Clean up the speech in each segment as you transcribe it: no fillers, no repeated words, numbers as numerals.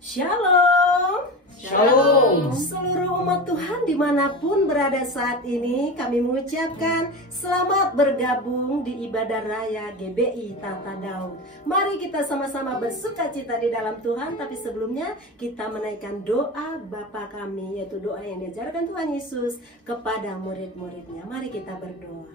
Shalom. Shalom. Seluruh umat Tuhan dimanapun berada saat ini, kami mengucapkan selamat bergabung di ibadah raya GBI Tata Daud. Mari kita sama-sama bersukacita di dalam Tuhan. Tapi sebelumnya kita menaikkan doa Bapa kami, yaitu doa yang diajarkan Tuhan Yesus kepada murid-muridnya. Mari kita berdoa.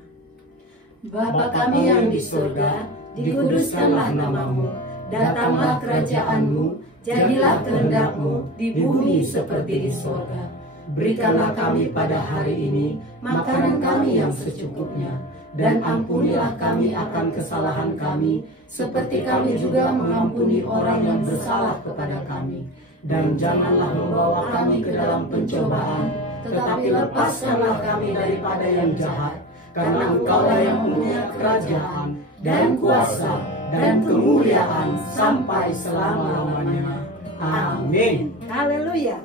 Bapa kami yang di surga, dikuduskanlah namamu, datanglah kerajaan-Mu, jadilah kehendak-Mu di bumi seperti di surga. Berikanlah kami pada hari ini makanan kami yang secukupnya, dan ampunilah kami akan kesalahan kami, seperti kami juga mengampuni orang yang bersalah kepada kami. Dan janganlah membawa kami ke dalam pencobaan, tetapi lepaskanlah kami daripada yang jahat. Karena Engkaulah yang mempunyai kerajaan dan kuasa dan kemuliaan sampai selama-lamanya. Amin. Haleluya.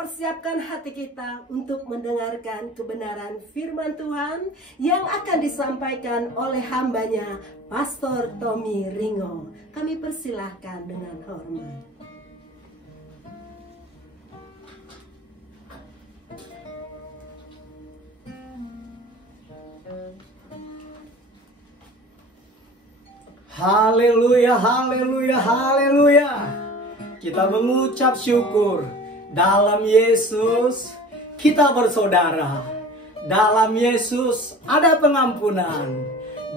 Persiapkan hati kita untuk mendengarkan kebenaran firman Tuhan yang akan disampaikan oleh hambanya Pastor Tommy Ringo. Kami persilahkan dengan hormat. Haleluya, haleluya, haleluya. Kita mengucap syukur. Dalam Yesus kita bersaudara. Dalam Yesus ada pengampunan.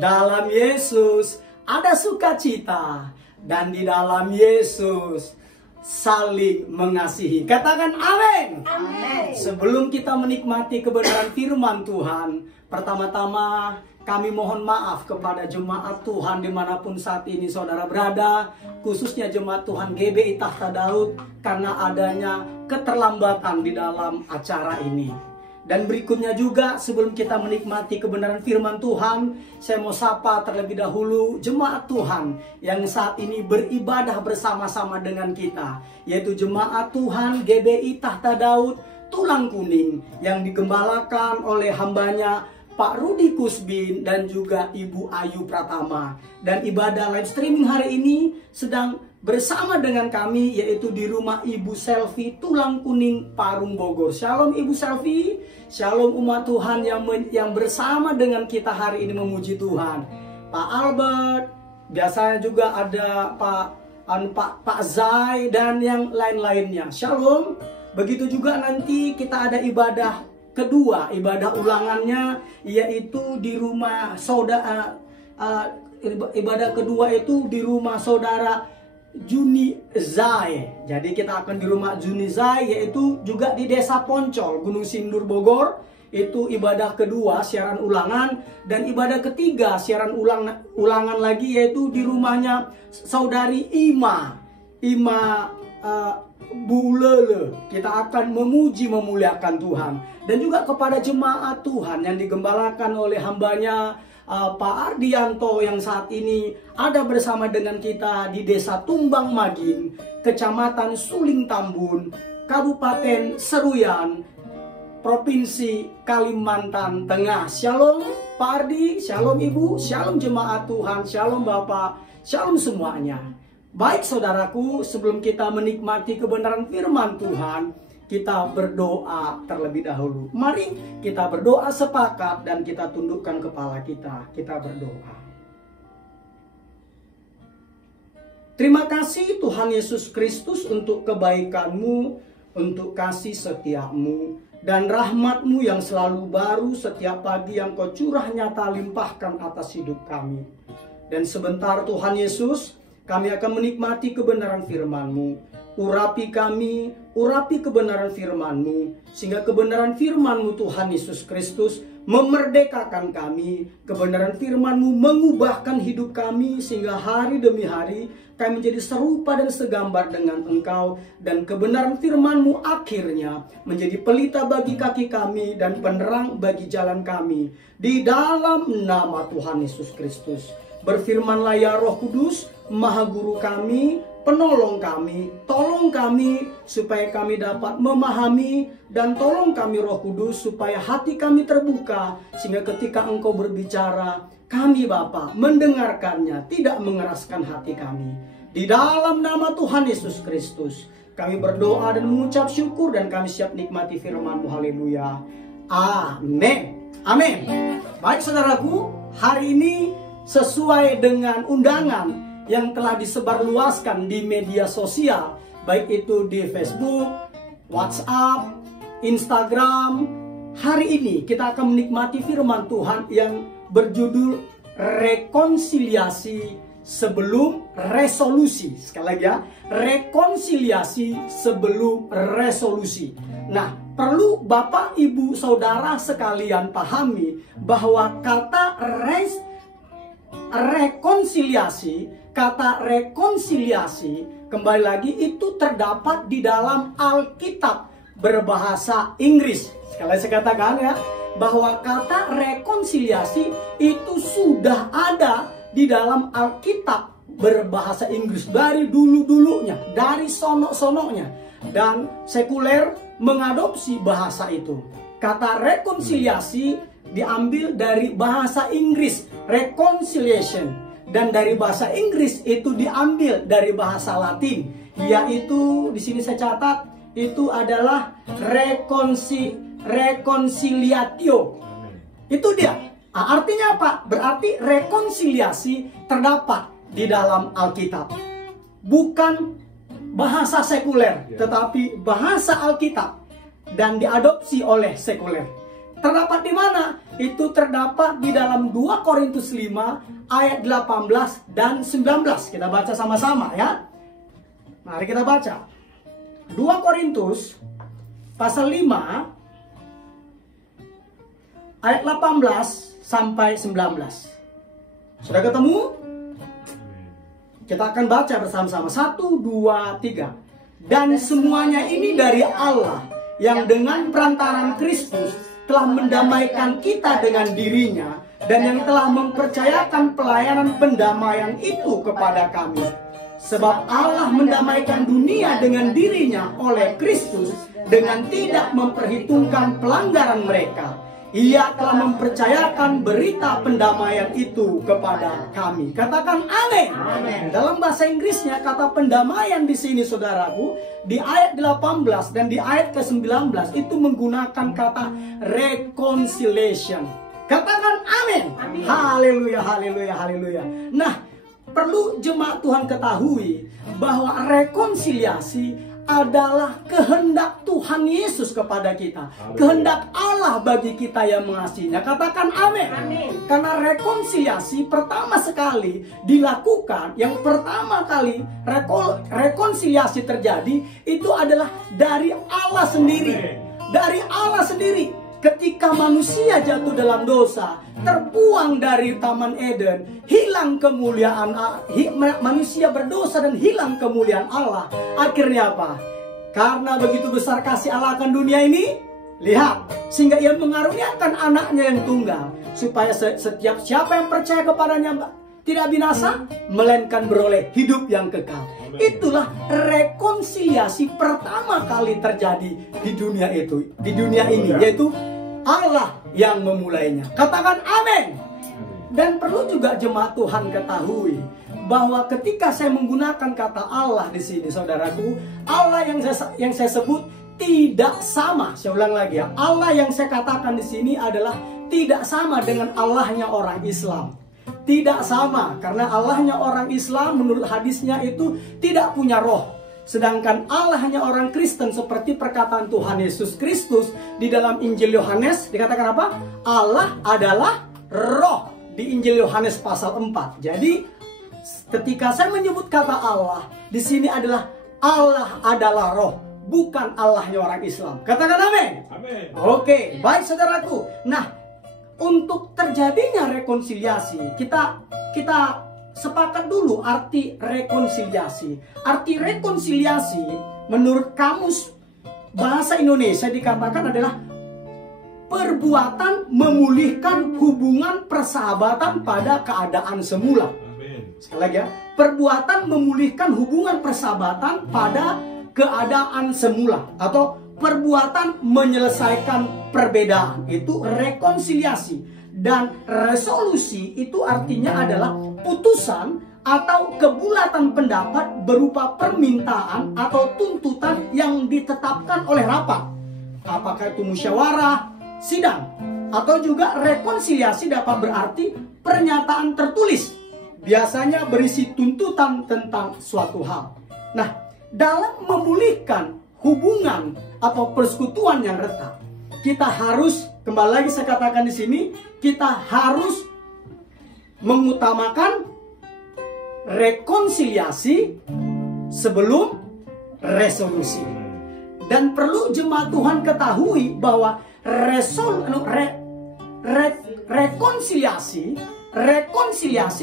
Dalam Yesus ada sukacita, dan di dalam Yesus saling mengasihi. Katakan amin. Amin. Sebelum kita menikmati kebenaran firman Tuhan, pertama-tama kami mohon maaf kepada jemaat Tuhan dimanapun saat ini saudara berada, khususnya jemaat Tuhan GBI Tahta Daud, karena adanya keterlambatan di dalam acara ini. Dan berikutnya juga, sebelum kita menikmati kebenaran firman Tuhan, saya mau sapa terlebih dahulu jemaat Tuhan yang saat ini beribadah bersama-sama dengan kita, yaitu jemaat Tuhan GBI Tahta Daud Tulang Kuning yang digembalakan oleh hambanya Pak Rudi Kusbin dan juga Ibu Ayu Pratama. Dan ibadah live streaming hari ini sedang bersama dengan kami, yaitu di rumah Ibu Selvi Tulang Kuning Parung Bogor. Shalom Ibu Selvi, shalom umat Tuhan yang bersama dengan kita hari ini memuji Tuhan. Pak Albert, biasanya juga ada Pak Zai dan yang lain-lainnya. Shalom. Begitu juga nanti kita ada ibadah kedua, ibadah ulangannya, yaitu di rumah saudara. Ibadah kedua itu di rumah saudara Juni Zai. Jadi kita akan di rumah Juni Zai, yaitu juga di Desa Poncol, Gunung Sindur, Bogor. Itu ibadah kedua, siaran ulangan. Dan ibadah ketiga, siaran ulangan lagi, yaitu di rumahnya saudari Ima Bulele. Kita akan memuji memuliakan Tuhan. Dan juga kepada jemaat Tuhan yang digembalakan oleh hambanya Pak Ardianto yang saat ini ada bersama dengan kita di Desa Tumbang Magin, Kecamatan Suling Tambun, Kabupaten Seruyan, Provinsi Kalimantan Tengah. Shalom Pak Ardi, shalom Ibu, shalom jemaat Tuhan, shalom Bapak, shalom semuanya. Baik saudaraku, sebelum kita menikmati kebenaran firman Tuhan, kita berdoa terlebih dahulu. Mari kita berdoa sepakat dan kita tundukkan kepala kita. Kita berdoa. Terima kasih Tuhan Yesus Kristus untuk kebaikan-Mu, untuk kasih setia-Mu, dan rahmat-Mu yang selalu baru setiap pagi yang Kau curah nyata limpahkan atas hidup kami. Dan sebentar Tuhan Yesus, kami akan menikmati kebenaran firman-Mu. Urapi kami, urapi kebenaran firman-Mu, sehingga kebenaran firman-Mu Tuhan Yesus Kristus memerdekakan kami. Kebenaran firman-Mu mengubahkan hidup kami, sehingga hari demi hari kami menjadi serupa dan segambar dengan Engkau. Dan kebenaran firman-Mu akhirnya menjadi pelita bagi kaki kami dan penerang bagi jalan kami. Di dalam nama Tuhan Yesus Kristus, berfirmanlah ya Roh Kudus, Maha Guru kami, penolong kami, tolong kami supaya kami dapat memahami, dan tolong kami Roh Kudus supaya hati kami terbuka, sehingga ketika Engkau berbicara, kami Bapa mendengarkannya, tidak mengeraskan hati kami. Di dalam nama Tuhan Yesus Kristus, kami berdoa dan mengucap syukur, dan kami siap nikmati firman-Mu. Haleluya. Amin. Amin. Baik saudaraku, hari ini sesuai dengan undangan yang telah disebarluaskan di media sosial, baik itu di Facebook, WhatsApp, Instagram. Hari ini kita akan menikmati firman Tuhan yang berjudul rekonsiliasi sebelum resolusi. Sekali lagi ya, rekonsiliasi sebelum resolusi. Nah, perlu Bapak, Ibu, Saudara sekalian pahami bahwa kata rekonsiliasi kembali lagi itu terdapat di dalam Alkitab berbahasa Inggris. Sekali lagi saya katakan ya, bahwa kata rekonsiliasi itu sudah ada di dalam Alkitab berbahasa Inggris dari dulu-dulunya, dari sono-sononya, dan sekuler mengadopsi bahasa itu. Kata rekonsiliasi diambil dari bahasa Inggris, reconciliation, dan dari bahasa Inggris itu diambil dari bahasa Latin, yaitu di sini saya catat itu adalah reconciliatio. Itu dia. Artinya apa? Berarti rekonsiliasi terdapat di dalam Alkitab. Bukan bahasa sekuler, tetapi bahasa Alkitab, dan diadopsi oleh sekuler. Terdapat di mana? Itu terdapat di dalam 2 Korintus 5 ayat 18 dan 19. Kita baca sama-sama ya. Mari kita baca. 2 Korintus pasal 5 ayat 18 sampai 19. Sudah ketemu? Kita akan baca bersama-sama. 1, 2, 3. Dan semuanya ini dari Allah, yang dengan perantaran Kristus telah mendamaikan kita dengan dirinya, dan yang telah mempercayakan pelayanan pendamaian itu kepada kami. Sebab Allah mendamaikan dunia dengan dirinya oleh Kristus, dengan tidak memperhitungkan pelanggaran mereka. Ia telah mempercayakan berita pendamaian itu kepada kami. Katakan amin. Dalam bahasa Inggrisnya kata pendamaian di sini saudaraku, di ayat 18 dan di ayat ke-19 itu menggunakan kata reconciliation. Katakan amin. Haleluya, haleluya, haleluya. Nah, perlu jemaat Tuhan ketahui bahwa rekonsiliasi adalah kehendak Tuhan Yesus kepada kita. Kehendak Allah bagi kita yang mengasihinya. Katakan amin. Karena rekonsiliasi pertama sekali dilakukan, yang pertama kali rekonsiliasi terjadi itu adalah dari Allah sendiri. Dari Allah sendiri. Ketika manusia jatuh dalam dosa, terbuang dari Taman Eden, hilang kemuliaan manusia berdosa dan hilang kemuliaan Allah. Akhirnya apa? Karena begitu besar kasih Allah akan dunia ini, lihat, sehingga ia mengaruniakan anaknya yang tunggal, supaya setiap siapa yang percaya kepadanya tidak binasa, melainkan beroleh hidup yang kekal. Itulah rekonsiliasi pertama kali terjadi di dunia itu, di dunia ini, yaitu Allah yang memulainya. Katakan amin. Dan perlu juga jemaat Tuhan ketahui bahwa ketika saya menggunakan kata Allah di sini, saudaraku, Allah yang saya sebut tidak sama. Saya ulang lagi ya. Allah yang saya katakan di sini adalah tidak sama dengan Allahnya orang Islam. Tidak sama, karena Allahnya orang Islam menurut hadisnya itu tidak punya roh. Sedangkan Allah hanya orang Kristen, seperti perkataan Tuhan Yesus Kristus di dalam Injil Yohanes dikatakan apa? Allah adalah roh di Injil Yohanes pasal 4. Jadi ketika saya menyebut kata Allah di sini adalah Allah adalah roh, bukan Allahnya orang Islam. Katakan amin. Amin. Oke, baik saudaraku. Nah, untuk terjadinya rekonsiliasi, kita sepakat dulu arti rekonsiliasi. Arti rekonsiliasi menurut kamus bahasa Indonesia dikatakan adalah perbuatan memulihkan hubungan persahabatan pada keadaan semula. Sekali lagi ya, perbuatan memulihkan hubungan persahabatan pada keadaan semula, atau perbuatan menyelesaikan perbedaan. Itu rekonsiliasi. Dan resolusi itu artinya adalah putusan atau kebulatan pendapat berupa permintaan atau tuntutan yang ditetapkan oleh rapat. Apakah itu musyawarah, sidang, atau juga rekonsiliasi dapat berarti pernyataan tertulis. Biasanya berisi tuntutan tentang suatu hal. Nah, dalam memulihkan hubungan atau persekutuan yang retak, kita harus, kembali lagi saya katakan di sini, kita harus mengutamakan rekonsiliasi sebelum resolusi. Dan perlu jemaat Tuhan ketahui bahwa rekonsiliasi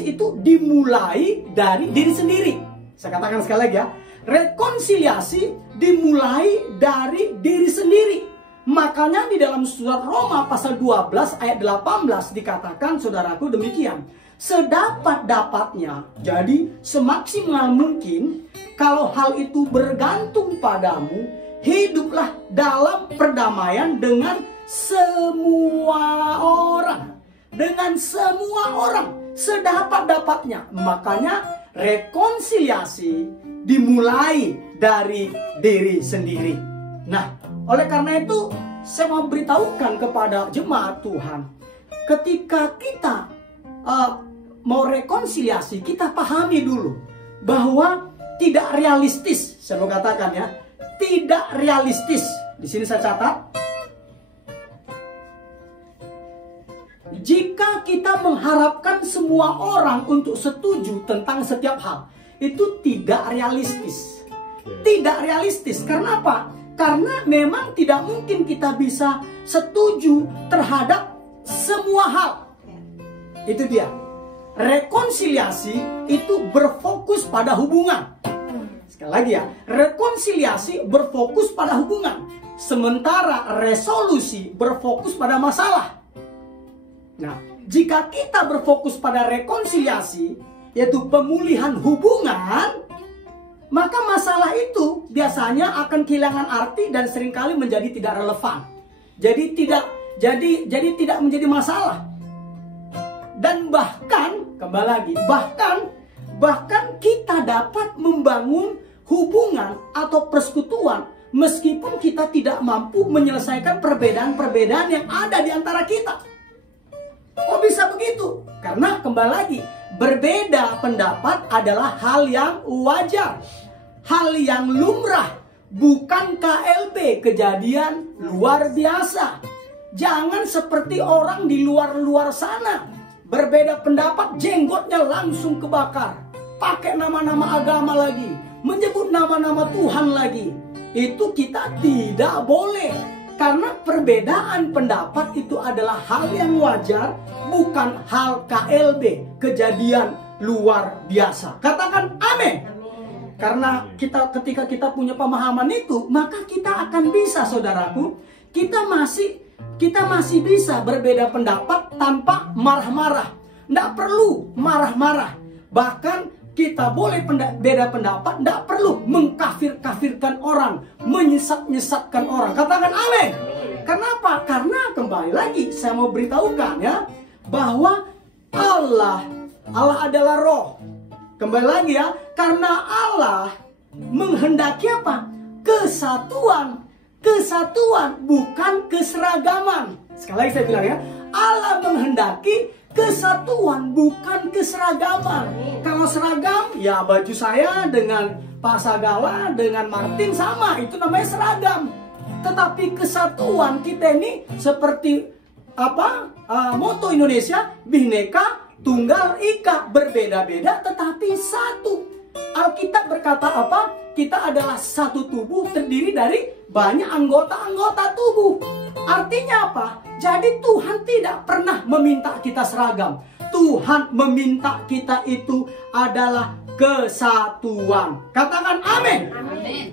itu dimulai dari diri sendiri. Saya katakan sekali lagi ya, rekonsiliasi dimulai dari diri sendiri. Makanya di dalam surat Roma pasal 12 ayat 18 dikatakan, saudaraku, demikian. Sedapat-dapatnya, jadi semaksimal mungkin, kalau hal itu bergantung padamu, hiduplah dalam perdamaian dengan semua orang. Dengan semua orang, sedapat-dapatnya. Makanya rekonsiliasi dimulai dari diri sendiri. Nah, oleh karena itu, saya mau beritahukan kepada jemaat Tuhan, ketika kita mau rekonsiliasi, kita pahami dulu bahwa tidak realistis. Saya mau katakan ya, tidak realistis. Di sini saya catat, jika kita mengharapkan semua orang untuk setuju tentang setiap hal, itu tidak realistis. Tidak realistis. Karena apa? Karena memang tidak mungkin kita bisa setuju terhadap semua hal. Itu dia. Rekonsiliasi itu berfokus pada hubungan. Sekali lagi ya, rekonsiliasi berfokus pada hubungan. Sementara resolusi berfokus pada masalah. Nah, jika kita berfokus pada rekonsiliasi, yaitu pemulihan hubungan, maka masalah itu biasanya akan kehilangan arti dan seringkali menjadi tidak relevan. Jadi tidak menjadi masalah. Dan bahkan, kembali lagi, bahkan kita dapat membangun hubungan atau persekutuan meskipun kita tidak mampu menyelesaikan perbedaan-perbedaan yang ada di antara kita. Kok bisa begitu? Karena kembali lagi, berbeda pendapat adalah hal yang wajar, hal yang lumrah, bukan KLB, kejadian luar biasa. Jangan seperti orang di luar sana, berbeda pendapat, jenggotnya langsung kebakar, pakai nama-nama agama lagi, menyebut nama-nama Tuhan lagi. Itu kita tidak boleh. Karena perbedaan pendapat itu adalah hal yang wajar, bukan hal KLB, kejadian luar biasa. Katakan amin. Karena ketika kita punya pemahaman itu, maka kita akan bisa, saudaraku, kita masih bisa berbeda pendapat tanpa marah-marah. Tidak perlu marah-marah. Bahkan kita boleh beda pendapat, tidak perlu mengkafir-kafirkan orang, menyesat-nyesatkan orang. Katakan amin. Kenapa? Karena kembali lagi saya mau beritahukan ya, bahwa Allah adalah roh. Kembali lagi ya, karena Allah menghendaki apa? Kesatuan, bukan keseragaman. Sekali lagi saya bilang ya, Allah menghendaki kesatuan, bukan keseragaman. Kalau seragam, ya baju saya dengan Pak Sagala, dengan Martin sama, itu namanya seragam. Tetapi kesatuan kita ini seperti apa? Moto Indonesia, Bhinneka Tunggal Ika, berbeda-beda tetapi satu. Alkitab berkata apa? Kita adalah satu tubuh terdiri dari banyak anggota-anggota tubuh. Artinya apa? Jadi Tuhan tidak pernah meminta kita seragam. Tuhan meminta kita itu adalah kesatuan. Katakan amin.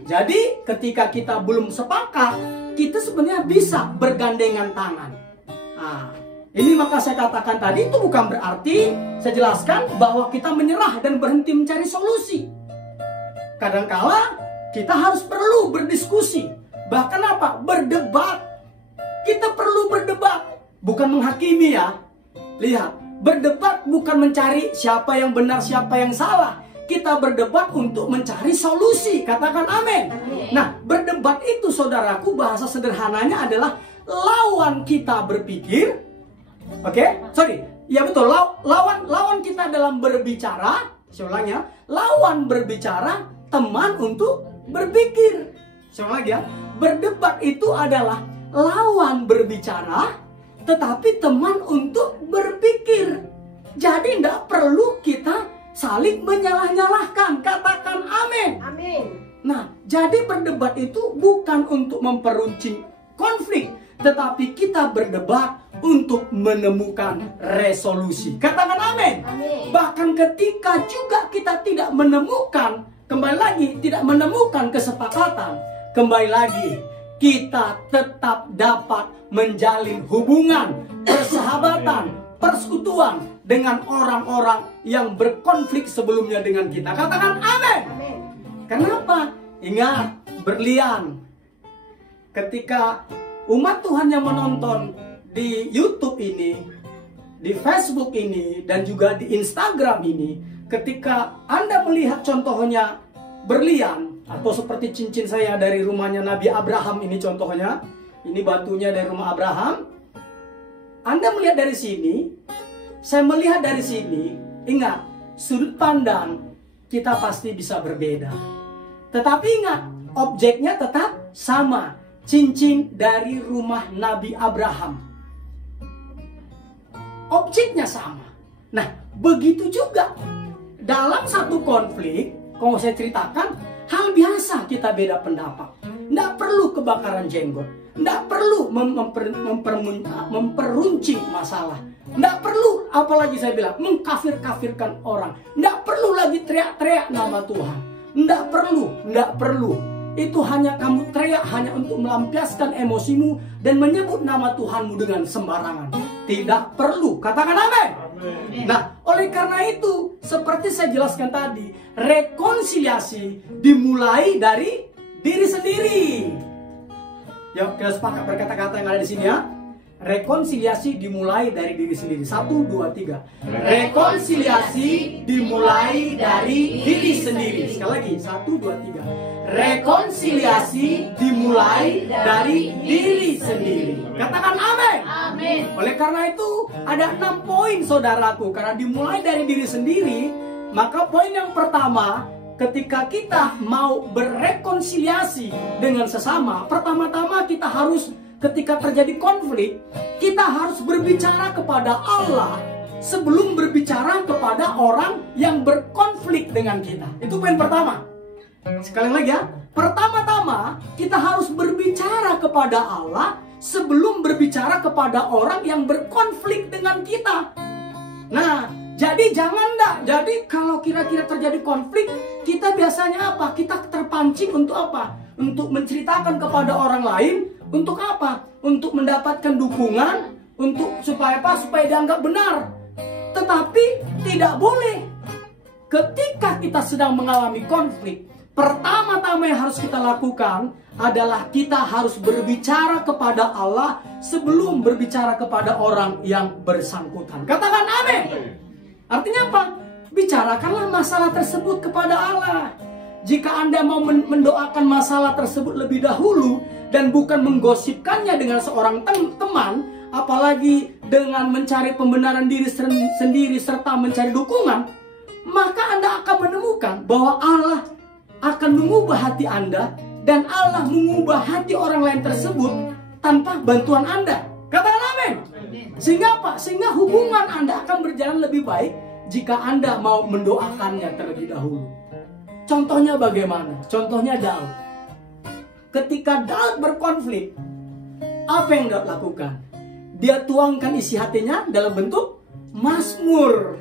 Jadi ketika kita belum sepakat, kita sebenarnya bisa bergandengan tangan. Nah, ini maka saya katakan tadi itu bukan berarti saya jelaskan bahwa kita menyerah dan berhenti mencari solusi. Kadangkala kita harus perlu berdiskusi. Bahkan apa? Berdebat. Kita perlu berdebat, bukan menghakimi ya. Lihat, berdebat bukan mencari siapa yang benar, siapa yang salah. Kita berdebat untuk mencari solusi. Katakan amin. Nah, berdebat itu saudaraku, bahasa sederhananya adalah lawan kita berpikir. Oke? Sorry. Ya betul, lawan kita dalam berbicara. Saya ulang ya. Lawan berbicara, teman untuk berpikir. Saya ulang lagi ya. Berdebat itu adalah lawan berbicara, tetapi teman untuk berpikir. Jadi tidak perlu kita saling menyalah-nyalahkan. Katakan amin. Amin. Nah, jadi berdebat itu bukan untuk memperuncing konflik, tetapi kita berdebat untuk menemukan resolusi. Katakan amin. Amin. Bahkan ketika juga kita tidak menemukan, kembali lagi, tidak menemukan kesepakatan, kembali lagi, kita tetap dapat menjalin hubungan, persahabatan, persekutuan dengan orang-orang yang berkonflik sebelumnya dengan kita. Katakan amin. Kenapa? Ingat, berlian. Ketika umat Tuhan yang menonton di YouTube ini, di Facebook ini, dan juga di Instagram ini, ketika Anda melihat contohnya berlian, atau seperti cincin saya dari rumahnya Nabi Abraham ini contohnya, ini batunya dari rumah Abraham. Anda melihat dari sini, saya melihat dari sini, ingat, sudut pandang kita pasti bisa berbeda. Tetapi ingat, objeknya tetap sama, cincin dari rumah Nabi Abraham. objeknya sama. Nah, begitu juga dalam satu konflik, kalau saya ceritakan, hal biasa kita beda pendapat. Nggak perlu kebakaran jenggot, nggak perlu memperuncing masalah, nggak perlu, apalagi saya bilang, mengkafir-kafirkan orang, nggak perlu lagi teriak-teriak nama Tuhan, nggak perlu. Itu hanya kamu teriak hanya untuk melampiaskan emosimu dan menyebut nama Tuhanmu dengan sembarangan. Tidak perlu. Katakan amin. Nah, oleh karena itu, seperti saya jelaskan tadi, rekonsiliasi dimulai dari diri sendiri. Yuk, kita sepakat berkata-kata yang ada di sini ya. Rekonsiliasi dimulai dari diri sendiri. 1, 2, 3. Rekonsiliasi dimulai dari diri sendiri. Sekali lagi, 1, 2, 3. Rekonsiliasi dimulai dari diri sendiri. Katakan amin. Amin. Oleh karena itu, ada 6 poin saudaraku. Karena dimulai dari diri sendiri, maka poin yang pertama, ketika kita mau berrekonsiliasi dengan sesama, pertama-tama kita harus, ketika terjadi konflik, kita harus berbicara kepada Allah sebelum berbicara kepada orang yang berkonflik dengan kita. Itu poin pertama. Sekali lagi ya, pertama-tama kita harus berbicara kepada Allah sebelum berbicara kepada orang yang berkonflik dengan kita. Nah, jadi jangan jadi kalau kira-kira terjadi konflik, kita biasanya apa? Kita terpancing untuk apa? Untuk menceritakan kepada orang lain. Untuk apa? Untuk mendapatkan dukungan, supaya apa? Supaya dianggap benar. Tetapi tidak boleh. Ketika kita sedang mengalami konflik, pertama-tama yang harus kita lakukan adalah kita harus berbicara kepada Allah sebelum berbicara kepada orang yang bersangkutan. Katakan amin. Artinya apa? Bicarakanlah masalah tersebut kepada Allah. Jika Anda mau mendoakan masalah tersebut lebih dahulu dan bukan menggosipkannya dengan seorang teman, apalagi dengan mencari pembenaran diri sendiri serta mencari dukungan, maka Anda akan menemukan bahwa Allah akan mengubah hati Anda dan Allah mengubah hati orang lain tersebut tanpa bantuan Anda. Katakan amin. Sehingga apa? Sehingga hubungan Anda akan berjalan lebih baik jika Anda mau mendoakannya terlebih dahulu. Contohnya bagaimana? Contohnya Daud. Ketika Daud berkonflik, apa yang Daud lakukan? Dia tuangkan isi hatinya dalam bentuk mazmur.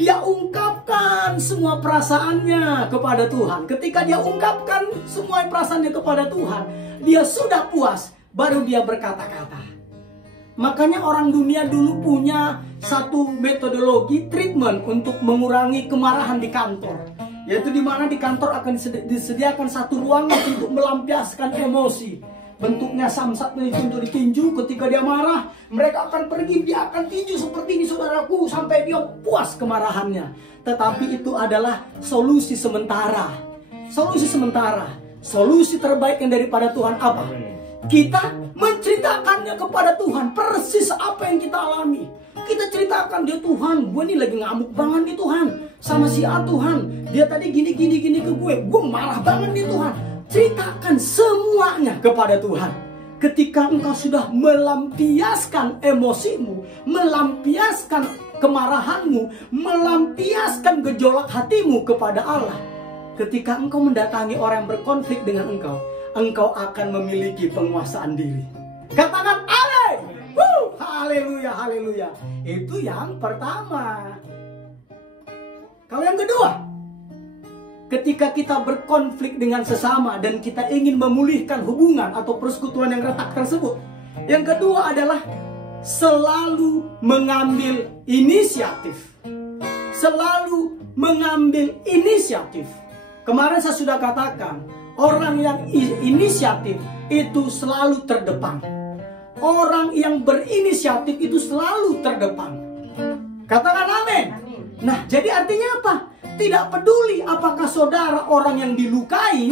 Dia ungkapkan semua perasaannya kepada Tuhan. Ketika dia ungkapkan semua perasaannya kepada Tuhan, dia sudah puas, baru dia berkata-kata. Makanya orang dunia dulu punya satu metodologi treatment untuk mengurangi kemarahan di kantor. Yaitu di mana di kantor akan disediakan satu ruangan untuk melampiaskan emosi. Bentuknya samsat untuk ditinju. Ketika dia marah, mereka akan pergi, dia akan tinju seperti ini saudaraku sampai dia puas kemarahannya. Tetapi itu adalah solusi sementara. Solusi sementara. Solusi terbaik yang daripada Tuhan apa? Kita menceritakannya kepada Tuhan persis apa yang kita alami. Kita ceritakan dia, Tuhan, gue nih lagi ngamuk banget nih Tuhan sama si A Tuhan. Dia tadi gini ke gue marah banget nih Tuhan. Ceritakan semuanya kepada Tuhan. Ketika engkau sudah melampiaskan emosimu, melampiaskan kemarahanmu, melampiaskan gejolak hatimu kepada Allah, ketika engkau mendatangi orang yang berkonflik dengan engkau akan memiliki penguasaan diri. Katakan amin. Haleluya, haleluya. Itu yang pertama. Kalau yang kedua, ketika kita berkonflik dengan sesama dan kita ingin memulihkan hubungan atau persekutuan yang retak tersebut, yang kedua adalah selalu mengambil inisiatif. Selalu mengambil inisiatif. Kemarin saya sudah katakan, orang yang inisiatif itu selalu terdepan. Orang yang berinisiatif itu selalu terdepan. Katakan amin. Nah, jadi artinya apa? Tidak peduli apakah saudara orang yang dilukai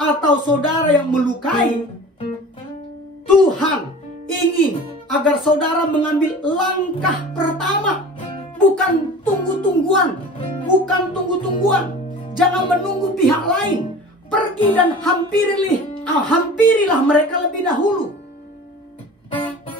atau saudara yang melukai, Tuhan ingin agar saudara mengambil langkah pertama. Bukan tunggu-tungguan. Bukan tunggu-tungguan. Jangan menunggu pihak lain. Pergi dan hampirilah mereka lebih dahulu.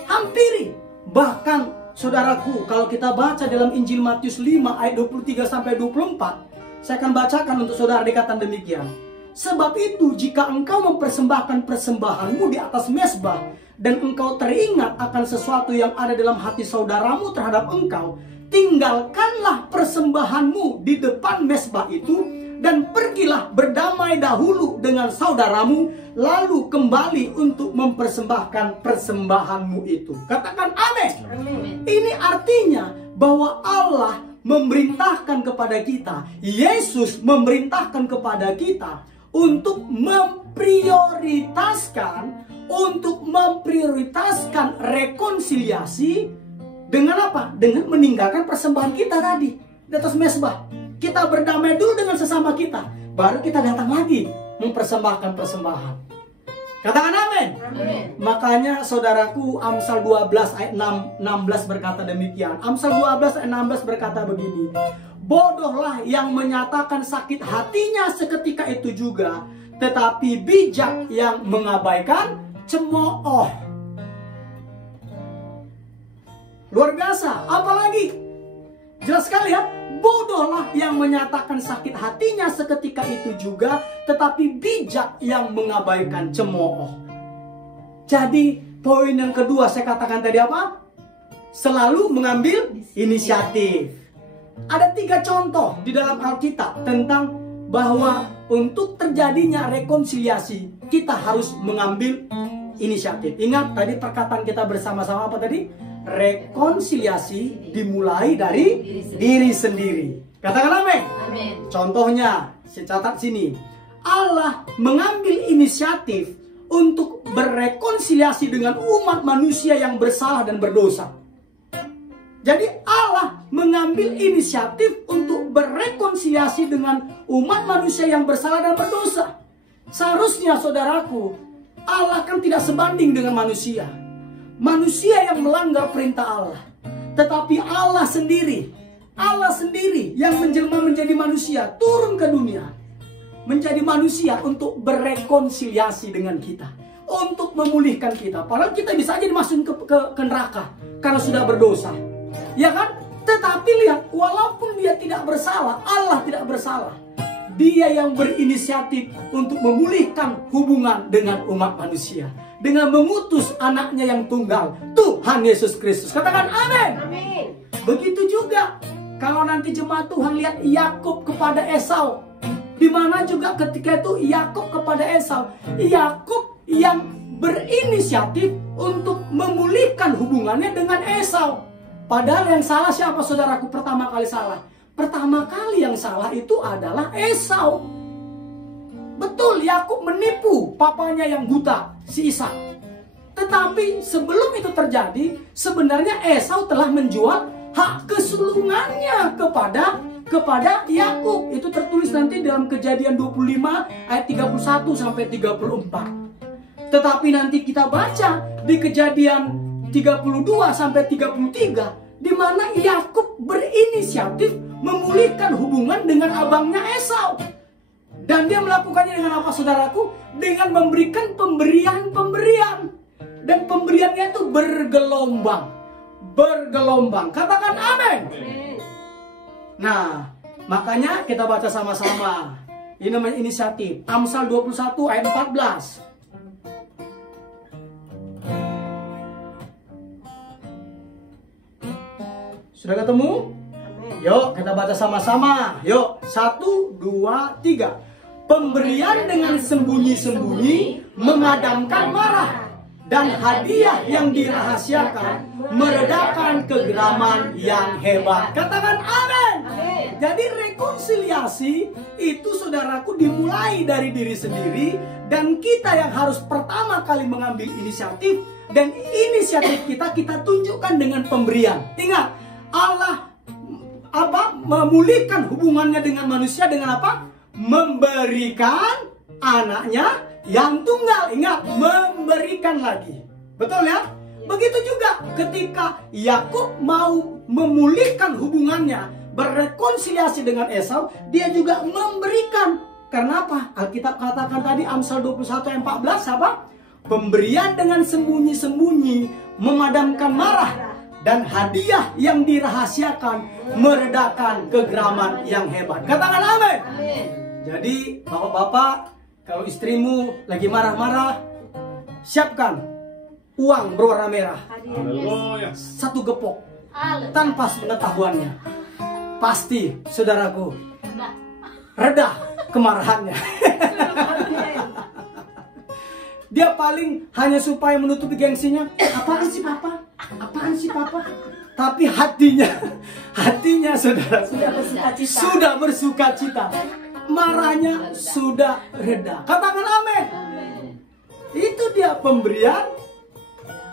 Hampiri. Bahkan Saudaraku, kalau kita baca dalam Injil Matius 5 ayat 23 sampai 24, saya akan bacakan untuk saudara dikatakan demikian. Sebab itu, jika engkau mempersembahkan persembahanmu di atas mezbah, dan engkau teringat akan sesuatu yang ada dalam hati saudaramu terhadap engkau, tinggalkanlah persembahanmu di depan mezbah itu, dan pergilah berdamai dahulu dengan saudaramu, lalu kembali untuk mempersembahkan persembahanmu itu. Katakan amin. Ini artinya bahwa Allah memerintahkan kepada kita, Yesus memerintahkan kepada kita untuk memprioritaskan rekonsiliasi dengan apa? Dengan meninggalkan persembahan kita tadi di atas mezbah. Kita berdamai dulu dengan sesama kita, baru kita datang lagi mempersembahkan persembahan. Katakan amin. Makanya saudaraku, Amsal 12 ayat 16 berkata demikian. Amsal 12 ayat 16 berkata begini. Bodohlah yang menyatakan sakit hatinya seketika itu juga, tetapi bijak yang mengabaikan cemooh. Luar biasa. Apalagi? Jelas sekali ya. Bodohlah yang menyatakan sakit hatinya seketika itu juga, tetapi bijak yang mengabaikan cemooh. Jadi poin yang kedua saya katakan tadi apa? Selalu mengambil inisiatif. Ada 3 contoh di dalam Alkitab tentang bahwa untuk terjadinya rekonsiliasi kita harus mengambil inisiatif. Ingat tadi perkataan kita bersama-sama apa tadi? Rekonsiliasi dimulai dari diri sendiri. Katakan amin. Contohnya, saya catat sini. Allah mengambil inisiatif untuk berrekonsiliasi dengan umat manusia yang bersalah dan berdosa. Jadi Allah mengambil inisiatif untuk berrekonsiliasi dengan umat manusia yang bersalah dan berdosa. Seharusnya saudaraku, Allah kan tidak sebanding dengan manusia. Manusia yang melanggar perintah Allah. Tetapi Allah sendiri yang menjelma menjadi manusia, turun ke dunia menjadi manusia untuk berrekonsiliasi dengan kita, untuk memulihkan kita. Padahal kita bisa aja dimasukin ke neraka karena sudah berdosa, ya kan? Tetapi lihat, walaupun dia tidak bersalah, Allah tidak bersalah. Dia yang berinisiatif untuk memulihkan hubungan dengan umat manusia, dengan mengutus anaknya yang tunggal, Tuhan Yesus Kristus. Katakan amin. Begitu juga kalau nanti jemaat Tuhan lihat Yakub kepada Esau, di mana juga ketika itu Yakub kepada Esau, Yakub yang berinisiatif untuk memulihkan hubungannya dengan Esau. Padahal yang salah siapa saudaraku? Pertama kali salah yang salah itu adalah Esau. Betul, Yakub menipu papanya yang buta, si Ishak. Tetapi sebelum itu terjadi, sebenarnya Esau telah menjual hak kesulungannya kepada Yakub. Itu tertulis nanti dalam Kejadian 25 ayat 31 sampai 34. Tetapi nanti kita baca di Kejadian 32 sampai 33 di mana Yakub berinisiatif memulihkan hubungan dengan abangnya Esau. Dan dia melakukannya dengan apa saudaraku? Dengan memberikan pemberian. Dan pemberiannya itu bergelombang. Katakan amin. Nah, makanya kita baca sama-sama. Ini namanya inisiatif. Amsal 21 ayat 14. Sudah ketemu? Yuk kita baca sama-sama. Yuk, 1, 2, 3. Pemberian dengan sembunyi-sembunyi memadamkan marah, dan hadiah yang dirahasiakan meredakan kegeraman yang hebat. Katakan amin. Jadi rekonsiliasi itu saudaraku dimulai dari diri sendiri, dan kita yang harus pertama kali mengambil inisiatif, dan inisiatif kita tunjukkan dengan pemberian. Ingat, Allah memulihkan hubungannya dengan manusia dengan apa? Memberikan anaknya yang tunggal. Ingat, memberikan lagi. Betul ya? Begitu juga ketika Yakub mau memulihkan hubungannya, berrekonsiliasi dengan Esau, dia juga memberikan. Karena apa? Alkitab katakan tadi Amsal 21 ayat 14 apa? Pemberian dengan sembunyi-sembunyi memadamkan marah, Dan hadiah yang dirahasiakan meredakan kegeraman yang hebat. Katakan amin. Jadi bapak-bapak, kalau istrimu lagi marah-marah, siapkan uang berwarna merah. Haleluya. 1 gepok tanpa pengetahuannya. Pasti saudaraku reda kemarahannya. Dia paling hanya supaya menutupi gengsinya. Apaan sih papa? Apaan sih papa? Tapi hatinya saudara sudah bersuka cita. Marahnya sudah reda. Katakan amin. Itu dia pemberian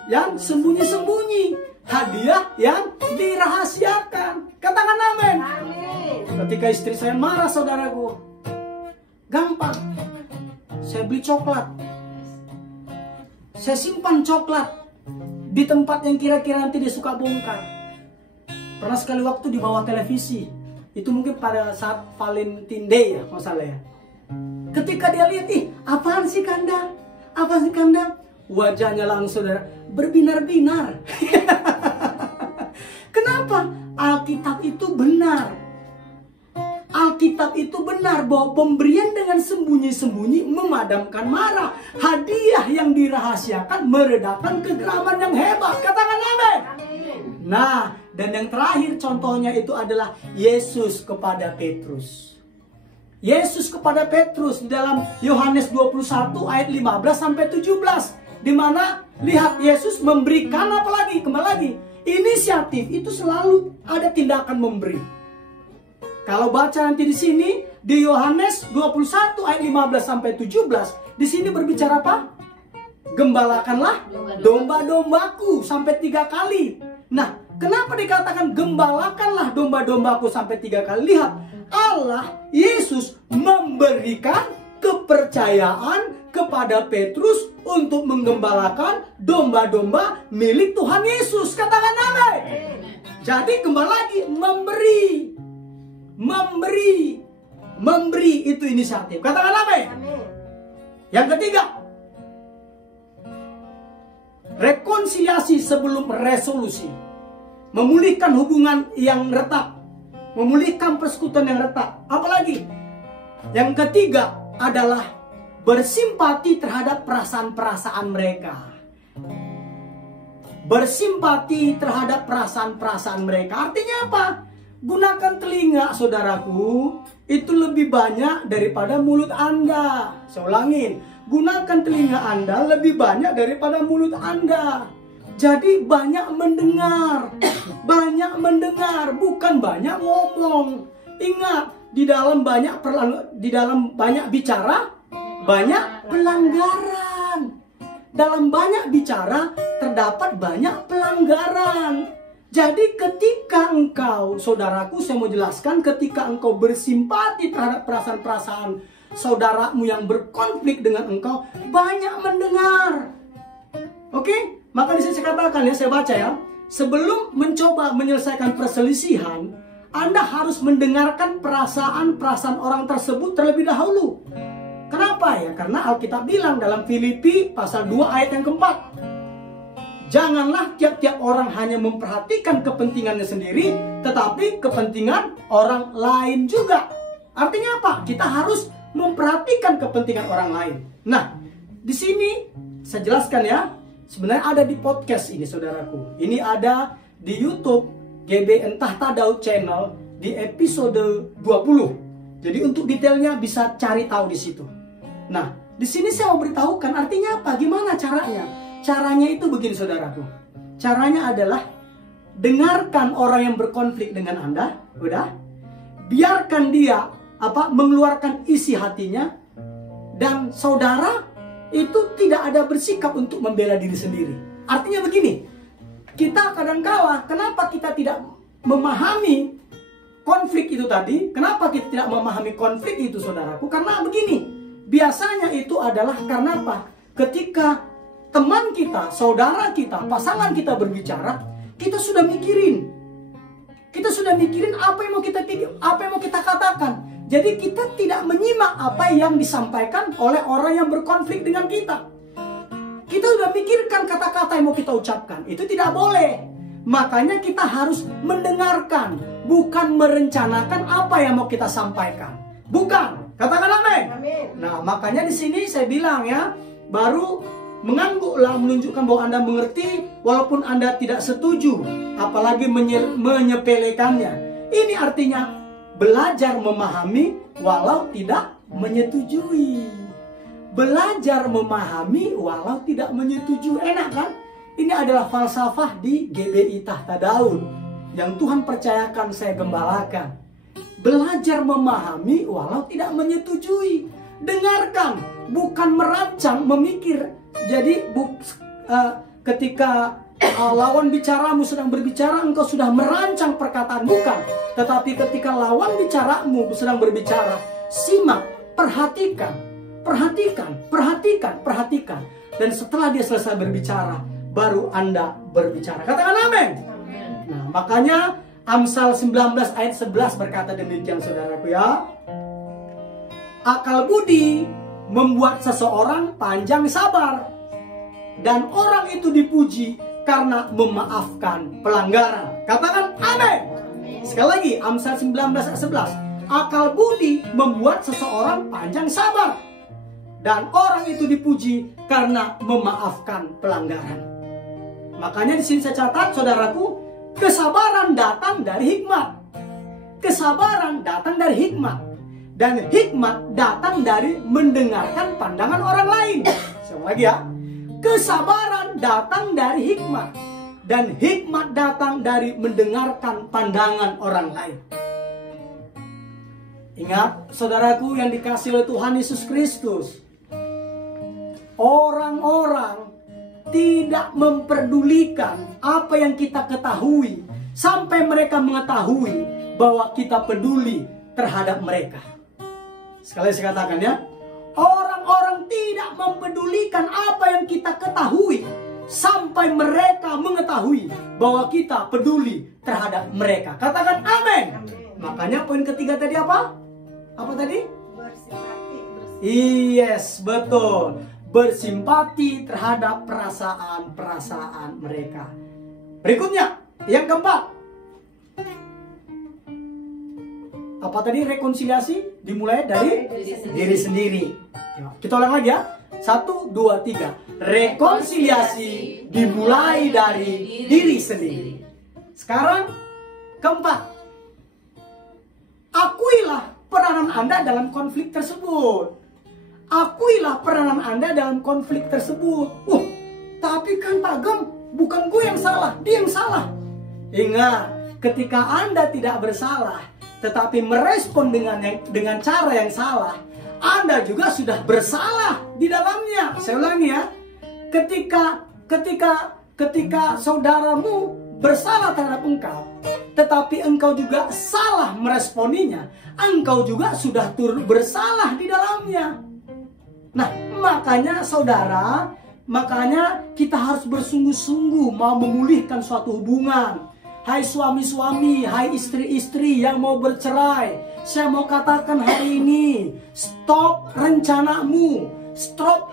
yang sembunyi-sembunyi, hadiah yang dirahasiakan. Katakan amin. Ketika istri saya marah saudaraku, gampang. Saya beli coklat. Saya simpan coklat di tempat yang kira-kira nanti dia suka bongkar. Pernah sekali waktu di bawah televisi. Itu mungkin pada saat Valentine Day ya, masalahnya. Ketika dia lihat, apaan sih Kanda? Apa sih Kanda? Wajahnya langsung saudara berbinar-binar. Kenapa? Alkitab itu benar. Alkitab itu benar bahwa pemberian dengan sembunyi-sembunyi memadamkan marah. Hadiah yang dirahasiakan meredakan kegeraman yang hebat. Katakan amin. Nah, dan yang terakhir contohnya itu adalah Yesus kepada Petrus. Yesus kepada Petrus dalam Yohanes 21 ayat 15 sampai 17. Di mana lihat Yesus memberikan apa lagi? Kembali lagi, inisiatif itu selalu ada tindakan memberi. Kalau baca nanti di sini di Yohanes 21 ayat 15 sampai 17, di sini berbicara apa? Gembalakanlah domba-dombaku sampai 3 kali. Nah, kenapa dikatakan gembalakanlah domba-dombaku sampai 3 kali? Lihat, Allah Yesus memberikan kepercayaan kepada Petrus untuk menggembalakan domba-domba milik Tuhan Yesus. Katakan amin. Jadi kembali lagi memberi itu inisiatif. Katakan amin. Yang ketiga, rekonsiliasi sebelum resolusi. Memulihkan hubungan yang retak, memulihkan persekutuan yang retak. Apalagi yang ketiga adalah bersimpati terhadap perasaan-perasaan mereka. Bersimpati terhadap perasaan-perasaan mereka. Artinya apa? Gunakan telinga saudaraku itu lebih banyak daripada mulut Anda. Saya ulangin, gunakan telinga Anda lebih banyak daripada mulut Anda. Jadi banyak mendengar, bukan banyak ngomong. Ingat, di dalam banyak bicara, banyak pelanggaran. Dalam banyak bicara terdapat banyak pelanggaran. Jadi ketika engkau, saudaraku, saya mau jelaskan, ketika engkau bersimpati terhadap perasaan-perasaan saudaramu yang berkonflik dengan engkau, banyak mendengar. Oke? Maka di sini saya katakan ya, saya baca ya, sebelum mencoba menyelesaikan perselisihan, Anda harus mendengarkan perasaan-perasaan orang tersebut terlebih dahulu. Kenapa ya? Karena Alkitab bilang dalam Filipi pasal 2 ayat yang keempat, janganlah tiap-tiap orang hanya memperhatikan kepentingannya sendiri, tetapi kepentingan orang lain juga. Artinya apa? Kita harus memperhatikan kepentingan orang lain. Nah, di sini saya jelaskan ya. Sebenarnya ada di podcast ini saudaraku. Ini ada di YouTube GBI Tahta Daud Channel di episode 20. Jadi untuk detailnya bisa cari tahu di situ. Nah, di sini saya mau beritahukan artinya apa? Gimana caranya? Caranya itu begini saudaraku. Caranya adalah dengarkan orang yang berkonflik dengan Anda, udah. Biarkan dia mengeluarkan isi hatinya, dan saudara itu tidak ada bersikap untuk membela diri sendiri. Artinya begini, kita kadangkala kenapa kita tidak memahami konflik itu tadi? Kenapa kita tidak memahami konflik itu saudaraku? Karena begini, biasanya itu adalah karena apa? Ketika teman kita, saudara kita, pasangan kita berbicara, kita sudah mikirin. Kita sudah mikirin apa yang mau kita katakan. Jadi kita tidak menyimak apa yang disampaikan oleh orang yang berkonflik dengan kita. Kita sudah mikirkan kata-kata yang mau kita ucapkan. Itu tidak boleh. Makanya kita harus mendengarkan, bukan merencanakan apa yang mau kita sampaikan. Bukan. Katakan amin. Nah, makanya di sini saya bilang ya, baru mengangguklah, menunjukkan bahwa Anda mengerti walaupun Anda tidak setuju, apalagi menyepelekannya. Ini artinya belajar memahami walau tidak menyetujui. Belajar memahami walau tidak menyetujui. Enak kan? Ini adalah falsafah di GBI Tahta Daud yang Tuhan percayakan saya gembalakan. Belajar memahami walau tidak menyetujui. Dengarkan, bukan merancang, memikir. Jadi ketika lawan bicaramu sedang berbicara, engkau sudah merancang perkataan, bukan. Tetapi ketika lawan bicaramu sedang berbicara, simak, perhatikan. Dan setelah dia selesai berbicara, baru Anda berbicara. Katakan amin. Nah, makanya Amsal 19 ayat 11 berkata demikian, saudaraku ya. Akal budi membuat seseorang panjang sabar, dan orang itu dipuji karena memaafkan pelanggaran. Katakan amin. Sekali lagi, Amsal 19 ayat 11. Akal budi membuat seseorang panjang sabar, dan orang itu dipuji karena memaafkan pelanggaran. Makanya di sini saya catat, saudaraku, kesabaran datang dari hikmat. Kesabaran datang dari hikmat. Dan hikmat datang dari mendengarkan pandangan orang lain. Sekali lagi ya. Kesabaran datang dari hikmat. Dan hikmat datang dari mendengarkan pandangan orang lain. Ingat, saudaraku yang dikasihi oleh Tuhan Yesus Kristus, orang-orang tidak memperdulikan apa yang kita ketahui sampai mereka mengetahui bahwa kita peduli terhadap mereka. Sekali saya katakan ya, orang-orang tidak mempedulikan apa yang kita ketahui sampai mereka mengetahui bahwa kita peduli terhadap mereka. Katakan amin. Makanya poin ketiga tadi apa? Apa tadi? Bersimpati. Yes, betul. Bersimpati terhadap perasaan-perasaan mereka. Berikutnya, yang keempat. Apa tadi? Rekonsiliasi dimulai dari diri sendiri. Ya, kita ulang lagi ya. 1, 2, 3. Rekonsiliasi dimulai dari diri sendiri. Sekarang, keempat. Akuilah peranan Anda dalam konflik tersebut. Akuilah peranan Anda dalam konflik tersebut. Tapi kan Pak Gem, bukan gue yang salah, dia yang salah. Ingat, ketika Anda tidak bersalah, tetapi merespon dengan cara yang salah, Anda juga sudah bersalah di dalamnya. Saya ulangi ya. Ketika saudaramu bersalah terhadap engkau, tetapi engkau juga salah meresponinya, engkau juga sudah turut bersalah di dalamnya. Nah, makanya saudara, makanya kita harus bersungguh-sungguh mau memulihkan suatu hubungan. Hai suami-suami, hai istri-istri yang mau bercerai, saya mau katakan hari ini, stop rencanamu, stop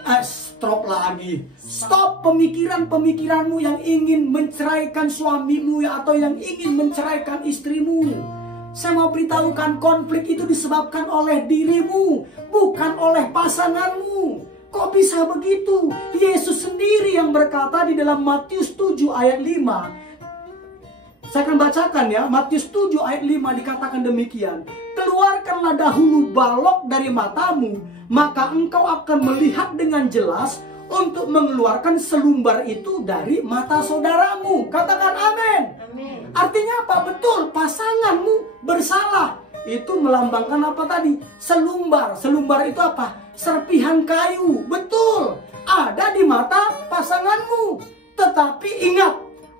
pemikiran-pemikiranmu yang ingin menceraikan suamimu atau yang ingin menceraikan istrimu. Saya mau beritahukan, konflik itu disebabkan oleh dirimu, bukan oleh pasanganmu. Kok bisa begitu? Yesus sendiri yang berkata di dalam Matius 7 ayat 5. Saya akan bacakan ya, Matius 7 ayat 5 dikatakan demikian. Keluarkanlah dahulu balok dari matamu, maka engkau akan melihat dengan jelas untuk mengeluarkan selumbar itu dari mata saudaramu. Katakan amin. Artinya apa? Betul, pasanganmu bersalah. Itu melambangkan apa tadi? Selumbar. Selumbar itu apa? Serpihan kayu. Betul, ada di mata pasanganmu. Tetapi ingat,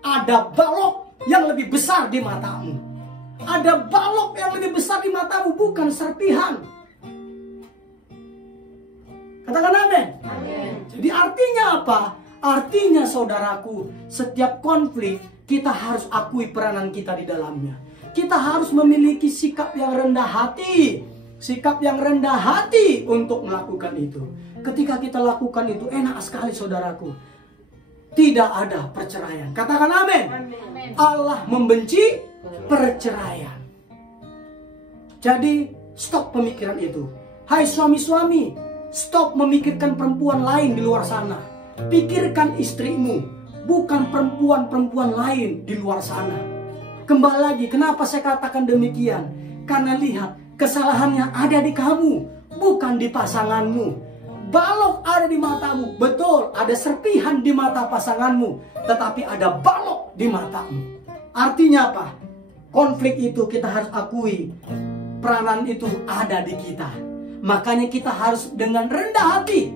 ada balok yang lebih besar di matamu. Ada balok yang lebih besar di matamu, bukan serpihan. Katakan amin. Jadi artinya apa? Artinya saudaraku, setiap konflik kita harus akui peranan kita di dalamnya. Kita harus memiliki sikap yang rendah hati. Sikap yang rendah hati untuk melakukan itu. Ketika kita lakukan itu, enak sekali saudaraku. tidak ada perceraian. Katakan amin. Allah membenci perceraian. Jadi stop pemikiran itu. Hai suami-suami, stop memikirkan perempuan lain di luar sana. Pikirkan istrimu, bukan perempuan-perempuan lain di luar sana. Kembali lagi, kenapa saya katakan demikian? Karena lihat, kesalahannya ada di kamu, bukan di pasanganmu. Balok ada di matamu, betul, ada serpihan di mata pasanganmu, tetapi ada balok di matamu. Artinya apa? Konflik itu kita harus akui, peranan itu ada di kita. Makanya kita harus dengan rendah hati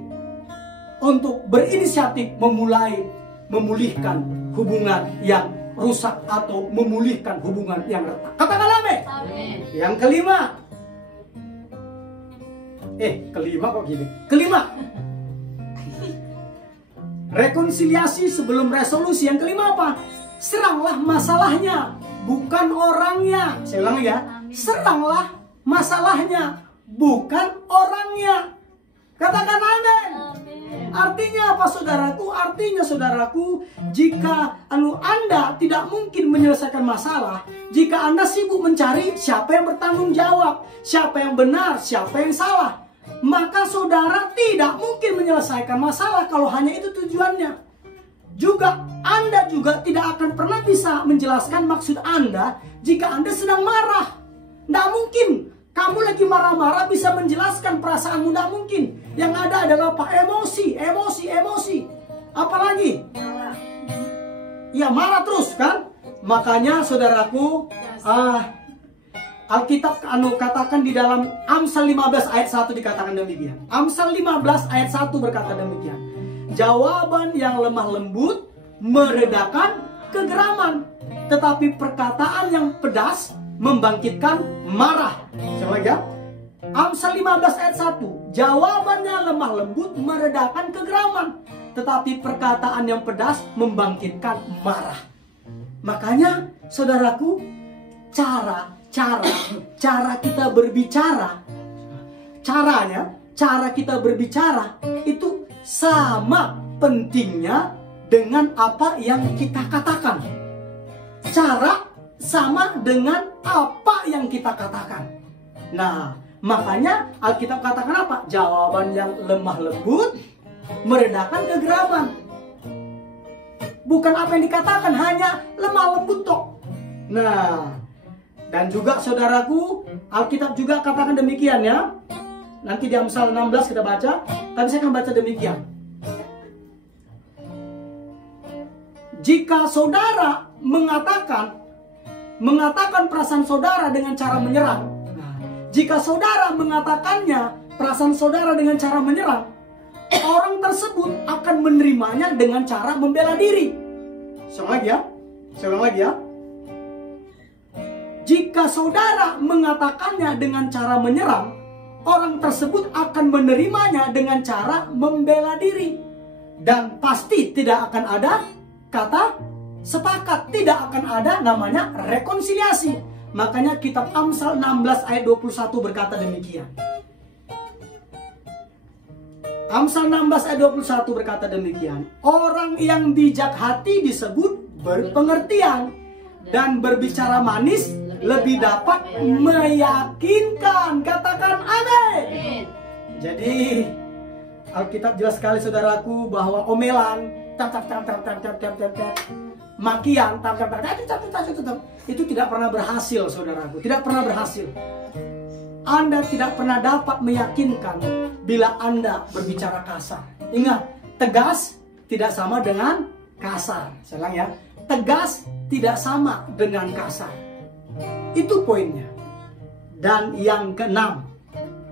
untuk berinisiatif memulihkan hubungan yang rusak atau memulihkan hubungan yang retak. Katakan amin. Yang kelima. Kelima kok gini? Kelima. Rekonsiliasi sebelum resolusi. Yang kelima apa? Seranglah masalahnya, bukan orangnya. Saya ulang ya. Seranglah masalahnya, bukan orangnya. Katakan amin. Artinya apa saudaraku? Artinya saudaraku, jika Anda tidak mungkin menyelesaikan masalah, jika Anda sibuk mencari siapa yang bertanggung jawab, siapa yang benar, siapa yang salah, maka saudara tidak mungkin menyelesaikan masalah kalau hanya itu tujuannya. Juga Anda juga tidak akan pernah bisa menjelaskan maksud Anda jika Anda sedang marah. Tidak mungkin kamu lagi marah-marah bisa menjelaskan perasaanmu, tidak mungkin. Yang ada adalah apa? Emosi. Apalagi? Ya marah terus kan? Makanya saudaraku, Alkitab katakan di dalam Amsal 15 ayat 1 dikatakan demikian. Amsal 15 ayat 1 berkata demikian. Jawaban yang lemah lembut meredakan kegeraman, tetapi perkataan yang pedas membangkitkan marah. Coba lagi ya. Amsal 15 ayat 1. Jawabannya lemah lembut meredakan kegeraman, tetapi perkataan yang pedas membangkitkan marah. Makanya saudaraku, cara kita berbicara, cara kita berbicara itu sama pentingnya dengan apa yang kita katakan. Cara sama dengan apa yang kita katakan. Nah, makanya Alkitab katakan apa? Jawaban yang lemah lembut meredakan kegeraman. Bukan apa yang dikatakan, hanya lemah lembut toh. Nah, dan juga saudaraku, Alkitab juga katakan demikian ya. Nanti di Amsal 16 kita baca, tapi saya akan baca demikian. Jika saudara mengatakan perasaan saudara dengan cara menyerang. Jika saudara mengatakannya perasaan saudara dengan cara menyerang, orang tersebut akan menerimanya dengan cara membela diri. Saya ulang lagi ya. Jika saudara mengatakannya dengan cara menyerang, orang tersebut akan menerimanya dengan cara membela diri. Dan pasti tidak akan ada kata sepakat, tidak akan ada namanya rekonsiliasi. Makanya kitab Amsal 16 ayat 21 berkata demikian. Amsal 16 ayat 21 berkata demikian. Orang yang bijak hati disebut berpengertian, dan berbicara manis lebih dapat meyakinkan. Katakan amin. Jadi Alkitab jelas sekali saudaraku bahwa omelan, makian, itu tidak pernah berhasil saudaraku. Tidak pernah berhasil. Anda tidak pernah dapat meyakinkan bila Anda berbicara kasar. Ingat, tegas tidak sama dengan kasar. Saya ulang ya, tegas tidak sama dengan kasar. Itu poinnya. Dan yang keenam,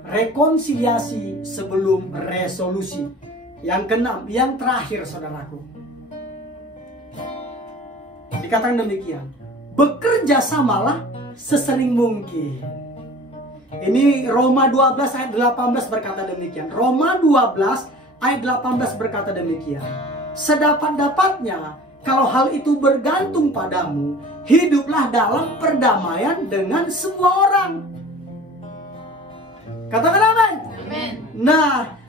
rekonsiliasi sebelum resolusi. Yang keenam, yang terakhir saudaraku, dikatakan demikian. Bekerja samalah sesering mungkin. Ini Roma 12 ayat 18 berkata demikian. Roma 12 ayat 18 berkata demikian. Sedapat-dapatnya, kalau hal itu bergantung padamu, hiduplah dalam perdamaian dengan semua orang. Katakan amin. Nah,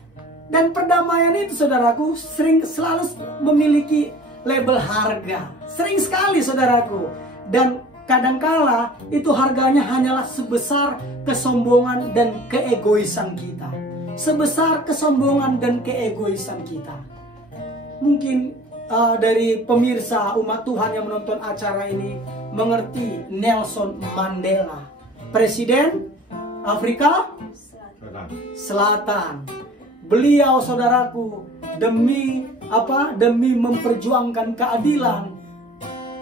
dan perdamaian itu saudaraku selalu memiliki label harga. Sering sekali saudaraku. Dan kadangkala itu harganya hanyalah sebesar kesombongan dan keegoisan kita. Sebesar kesombongan dan keegoisan kita. Mungkin dari pemirsa umat Tuhan yang menonton acara ini mengerti Nelson Mandela, Presiden Afrika Selatan. Beliau saudaraku demi memperjuangkan keadilan,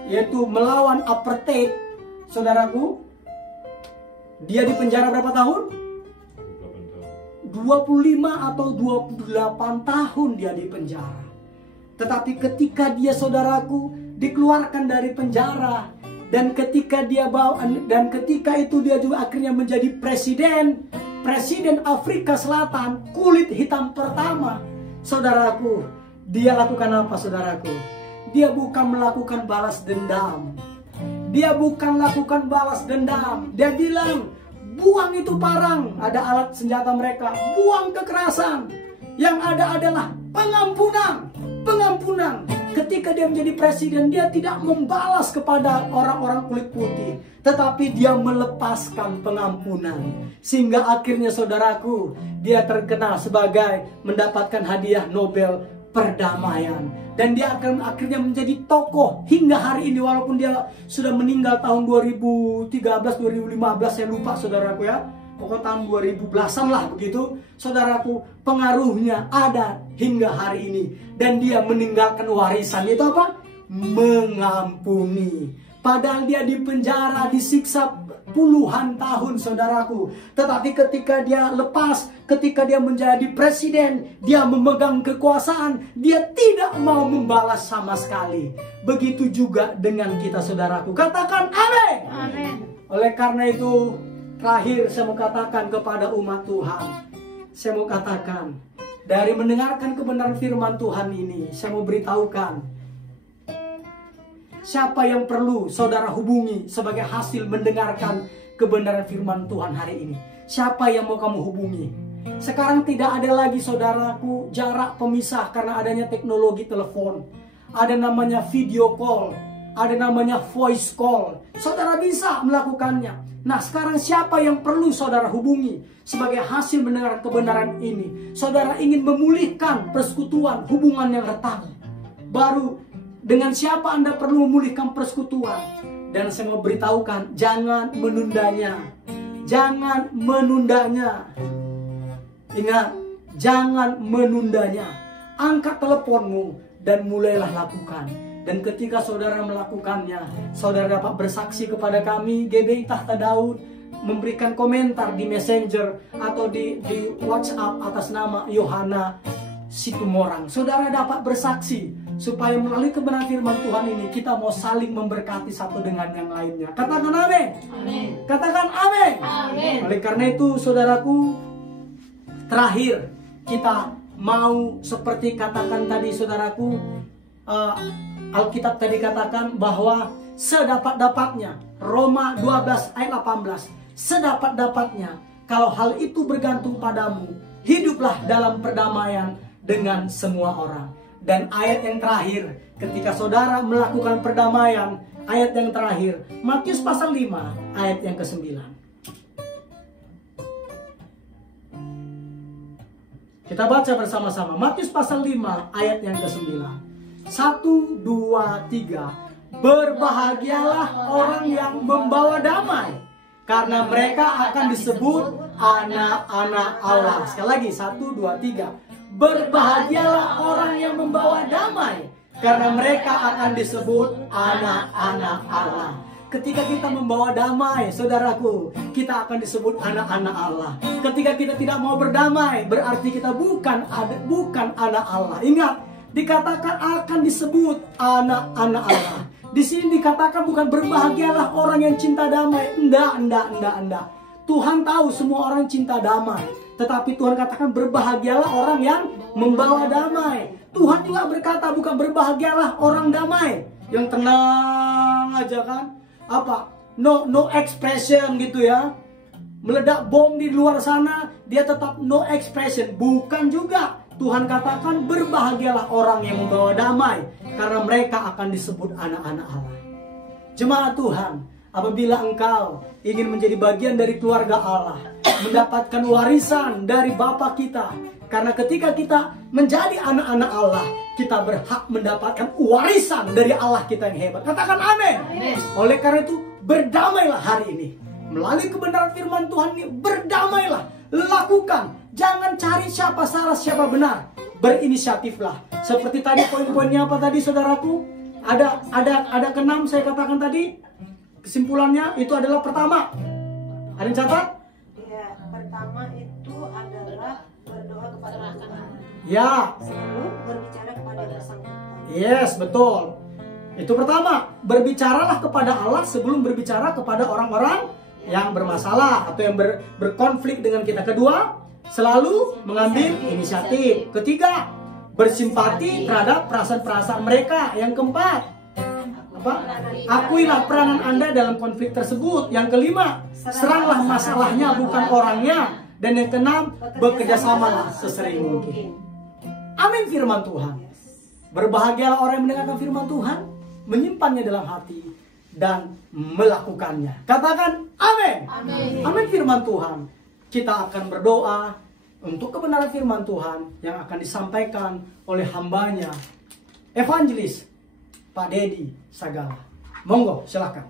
yaitu melawan apartheid. Saudaraku, dia dipenjara berapa tahun? 25 atau 28 tahun dia dipenjara. Tetapi ketika dia saudaraku dikeluarkan dari penjara, dan ketika itu dia juga akhirnya menjadi presiden Afrika Selatan, kulit hitam pertama. Saudaraku, dia lakukan apa saudaraku? Dia bukan melakukan balas dendam. Dia bukan melakukan balas dendam. Dia bilang, buang itu parang, ada alat senjata mereka, buang kekerasan. Yang ada adalah pengampunan. Ketika dia menjadi presiden, dia tidak membalas kepada orang-orang kulit putih, tetapi dia melepaskan pengampunan. Sehingga akhirnya saudaraku, dia terkenal sebagai mendapatkan hadiah Nobel perdamaian. Dan dia akan akhirnya menjadi tokoh hingga hari ini, walaupun dia sudah meninggal tahun 2013-2015, saya lupa saudaraku ya. Pokoknya tahun 2010-an lah begitu. Saudaraku, pengaruhnya ada hingga hari ini. Dan dia meninggalkan warisan, itu apa? Mengampuni. Padahal dia dipenjara, disiksa puluhan tahun saudaraku. Tetapi ketika dia lepas, ketika dia menjadi presiden, dia memegang kekuasaan, dia tidak mau membalas sama sekali. Begitu juga dengan kita saudaraku. Katakan amin. Amin. Oleh karena itu, terakhir saya mau katakan kepada umat Tuhan. Saya mau katakan, dari mendengarkan kebenaran firman Tuhan ini, saya mau beritahukan, siapa yang perlu saudara hubungi sebagai hasil mendengarkan kebenaran firman Tuhan hari ini? Siapa yang mau kamu hubungi? Sekarang tidak ada lagi saudaraku jarak pemisah karena adanya teknologi telepon. Ada namanya video call, ada namanya voice call. Saudara bisa melakukannya. Nah, sekarang siapa yang perlu saudara hubungi sebagai hasil mendengar kebenaran ini? Saudara ingin memulihkan persekutuan, hubungan yang retak. Baru dengan siapa Anda perlu memulihkan persekutuan? Dan saya mau beritahukan, jangan menundanya. Jangan menundanya. Ingat, jangan menundanya. Angkat teleponmu dan mulailah lakukan. Dan ketika saudara melakukannya, saudara dapat bersaksi kepada kami, GBI Tahta Daud, memberikan komentar di Messenger atau di WhatsApp atas nama Yohana Situmorang. Saudara dapat bersaksi supaya melalui kebenaran firman Tuhan ini kita mau saling memberkati satu dengan yang lainnya. Katakan amin. Amin. Katakan amin. Amin. Oleh karena itu saudaraku, terakhir kita mau seperti katakan tadi saudaraku, Alkitab tadi katakan bahwa sedapat-dapatnya, Roma 12 ayat 18, sedapat-dapatnya, kalau hal itu bergantung padamu, hiduplah dalam perdamaian dengan semua orang. Dan ayat yang terakhir, ketika saudara melakukan perdamaian, ayat yang terakhir, Matius pasal 5 ayat yang ke-9. Kita baca bersama-sama, Matius pasal 5 ayat yang ke-9. 1, 2, 3. Berbahagialah orang yang membawa damai, karena mereka akan disebut anak-anak Allah. Sekali lagi, 1, 2, 3. Berbahagialah orang yang membawa damai, karena mereka akan disebut anak-anak Allah. Ketika kita membawa damai, saudaraku, kita akan disebut anak-anak Allah. Ketika kita tidak mau berdamai, berarti kita bukan anak Allah. Ingat, dikatakan akan disebut anak-anak Allah. Di sini dikatakan bukan berbahagialah orang yang cinta damai. Enggak. Tuhan tahu semua orang cinta damai. Tetapi Tuhan katakan berbahagialah orang yang membawa damai. Tuhan juga berkata bukan berbahagialah orang damai yang tenang aja kan. Apa? No expression gitu ya. Meledak bom di luar sana, dia tetap no expression. Bukan juga. Tuhan katakan berbahagialah orang yang membawa damai, karena mereka akan disebut anak-anak Allah. Jemaat Tuhan, apabila engkau ingin menjadi bagian dari keluarga Allah, mendapatkan warisan dari Bapa kita, karena ketika kita menjadi anak-anak Allah, kita berhak mendapatkan warisan dari Allah kita yang hebat. Katakan amin. Oleh karena itu, berdamailah hari ini. Melalui kebenaran firman Tuhan ini, berdamailah. Lakukan. Jangan cari siapa salah, siapa benar. Berinisiatiflah. Seperti tadi poin-poinnya apa tadi saudaraku? Ada ke-6 saya katakan tadi. Kesimpulannya itu adalah pertama. Ada yang catat? Ya, pertama itu adalah berdoa kepada Tuhan. Ya. Selalu berbicara kepada yang bersangkutan. Yes, betul. Itu pertama. Berbicaralah kepada Allah sebelum berbicara kepada orang-orang yang bermasalah atau yang berkonflik dengan kita. Kedua, selalu mengambil inisiatif. Ketiga, bersimpati terhadap perasaan-perasaan mereka. Yang keempat, akuilah peranan Anda dalam konflik tersebut. Yang kelima, seranglah masalahnya bukan orangnya. Dan yang keenam, bekerjasamalah sesering mungkin. Amin firman Tuhan. Berbahagialah orang yang mendengarkan firman Tuhan, menyimpannya dalam hati, dan melakukannya. Katakan amin. Amin firman Tuhan. Kita akan berdoa untuk kebenaran firman Tuhan yang akan disampaikan oleh hambanya, evangelis Pak Dedi Sagala. Monggo, silakan.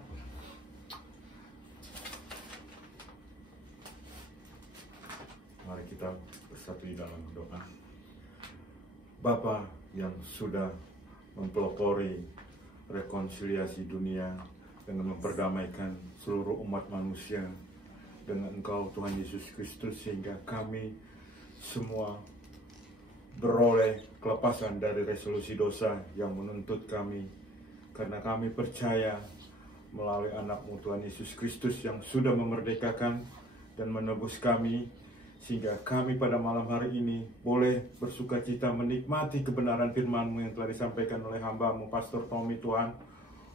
Mari kita bersatu di dalam doa. Bapa yang sudah mempelopori rekonsiliasi dunia dengan memperdamaikan seluruh umat manusia dengan Engkau Tuhan Yesus Kristus, sehingga kami semua beroleh kelepasan dari resolusi dosa yang menuntut kami, karena kami percaya melalui anak-Mu Tuhan Yesus Kristus yang sudah memerdekakan dan menebus kami, sehingga kami pada malam hari ini boleh bersukacita menikmati kebenaran firman-Mu yang telah disampaikan oleh hamba-Mu Pastor Tommy. Tuhan,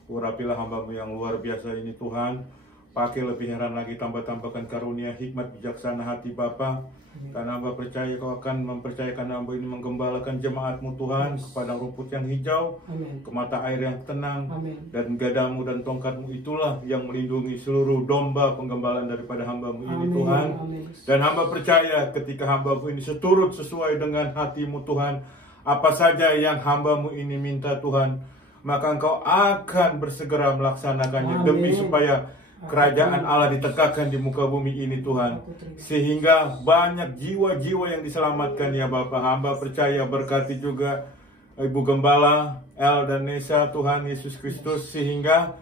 urapilah hamba-Mu yang luar biasa ini Tuhan. Pakai lebih heran lagi, tambah-tambahkan karunia hikmat bijaksana hati Bapa. Karena hamba percaya Kau akan mempercayakan hamba ini menggembalakan jemaat-Mu Tuhan ke padang rumput yang hijau, ke mata air yang tenang. Dan gadamu dan tongkat-Mu itulah yang melindungi seluruh domba penggembalaan daripada hamba-Mu ini Tuhan. Dan hamba percaya ketika hamba-Mu ini seturut sesuai dengan hati-Mu Tuhan, apa saja yang hamba-Mu ini minta Tuhan, maka Engkau akan bersegera melaksanakannya. Demi supaya kerajaan Allah ditegakkan di muka bumi ini Tuhan, sehingga banyak jiwa-jiwa yang diselamatkan ya Bapak. Hamba percaya berkati juga Ibu Gembala El dan Nesa Tuhan Yesus Kristus, sehingga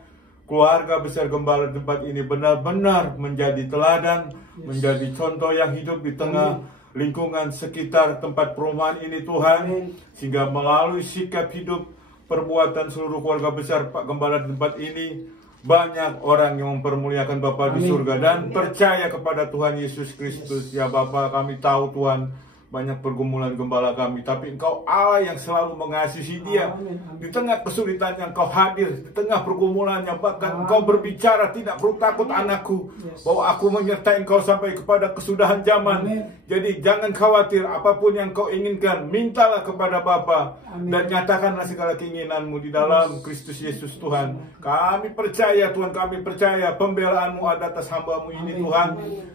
keluarga besar Gembala di tempat ini benar-benar menjadi teladan, menjadi contoh yang hidup di tengah lingkungan sekitar tempat perumahan ini Tuhan, sehingga melalui sikap hidup perbuatan seluruh keluarga besar Pak Gembala di tempat ini, banyak orang yang mempermuliakan Bapa di surga dan percaya kepada Tuhan Yesus Kristus. Ya Bapa, kami tahu Tuhan banyak pergumulan gembala kami, tapi Engkau Allah yang selalu mengasihi dia. Di tengah kesulitannya Engkau hadir, di tengah pergumulannya bahkan Engkau berbicara, tidak perlu takut anakku, bahwa aku menyertai engkau sampai kepada kesudahan zaman. Jadi jangan khawatir, apapun yang kau inginkan, mintalah kepada Bapa dan nyatakanlah segala keinginanmu di dalam Kristus Yesus Tuhan. Kami percaya Tuhan, kami percaya pembelaanmu ada atas hamba-Mu ini Tuhan,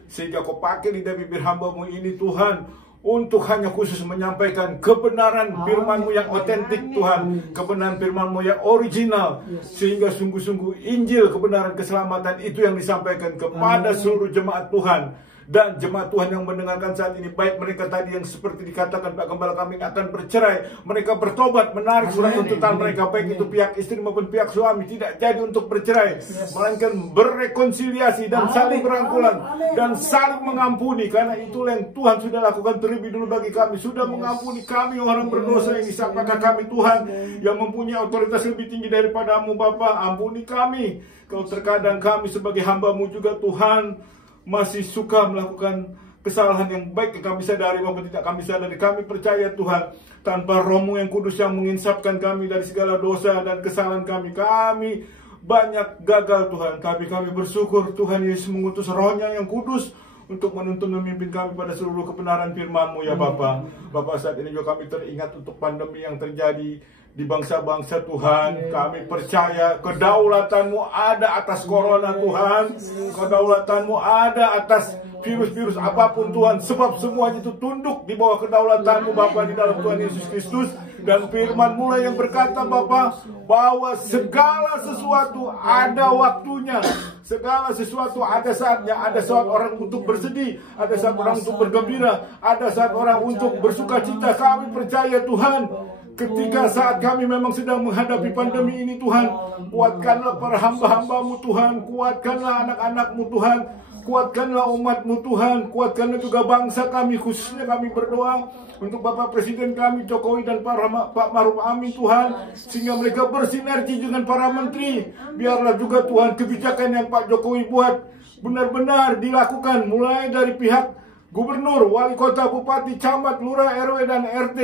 sehingga Kau pakai lidah bibir hamba-Mu ini Tuhan untuk hanya khusus menyampaikan kebenaran firman-Mu yang otentik Tuhan, kebenaran firman-Mu yang original, sehingga sungguh-sungguh Injil kebenaran keselamatan itu yang disampaikan kepada seluruh jemaat Tuhan. Dan jemaat Tuhan yang mendengarkan saat ini, baik mereka tadi yang seperti dikatakan Pak Gembala kami akan bercerai, mereka bertobat, menarik surat tuntutan mereka, baik itu pihak istri maupun pihak suami, tidak jadi untuk bercerai, melainkan berrekonsiliasi dan saling berangkulan dan saling mengampuni. Karena itulah yang Tuhan sudah lakukan terlebih dulu bagi kami, sudah mengampuni kami orang berdosa ini. Siapakah kami Tuhan yang mempunyai otoritas lebih tinggi daripada-Mu Bapa? Ampuni kami, kalau terkadang kami sebagai hamba-Mu juga Tuhan masih suka melakukan kesalahan yang baik yang kami sadari maupun tidak kami sadari. Kami percaya Tuhan, tanpa Roh-Mu yang kudus yang menginsapkan kami dari segala dosa dan kesalahan kami banyak gagal Tuhan. Tapi kami bersyukur Tuhan Yesus mengutus Roh-Nya yang kudus untuk menuntun memimpin kami pada seluruh kebenaran firman-Mu ya Bapa. Bapa, saat ini juga kami teringat untuk pandemi yang terjadi di bangsa-bangsa Tuhan. Kami percaya kedaulatan-Mu ada atas corona Tuhan. Kedaulatan-Mu ada atas virus-virus apapun Tuhan, sebab semuanya itu tunduk di bawah kedaulatan-Mu Bapa di dalam Tuhan Yesus Kristus. Dan firman mulai yang berkata Bapa, bahwa segala sesuatu ada waktunya, segala sesuatu ada saatnya. Ada saat orang untuk bersedih, ada saat orang untuk bergembira, ada saat orang untuk bersuka cita. Kami percaya Tuhan, ketika saat kami memang sedang menghadapi pandemi ini Tuhan, kuatkanlah para hamba-hamba-Mu Tuhan, kuatkanlah anak-anak-Mu Tuhan, kuatkanlah umat-Mu Tuhan, kuatkanlah juga bangsa kami. Khususnya kami berdoa untuk Bapak Presiden kami Jokowi dan Pak Maruf Amin Tuhan, sehingga mereka bersinergi dengan para menteri. Biarlah juga Tuhan kebijakan yang Pak Jokowi buat benar-benar dilakukan, mulai dari pihak Gubernur, Wali Kota, Bupati, Camat, Lurah, RW, dan RT.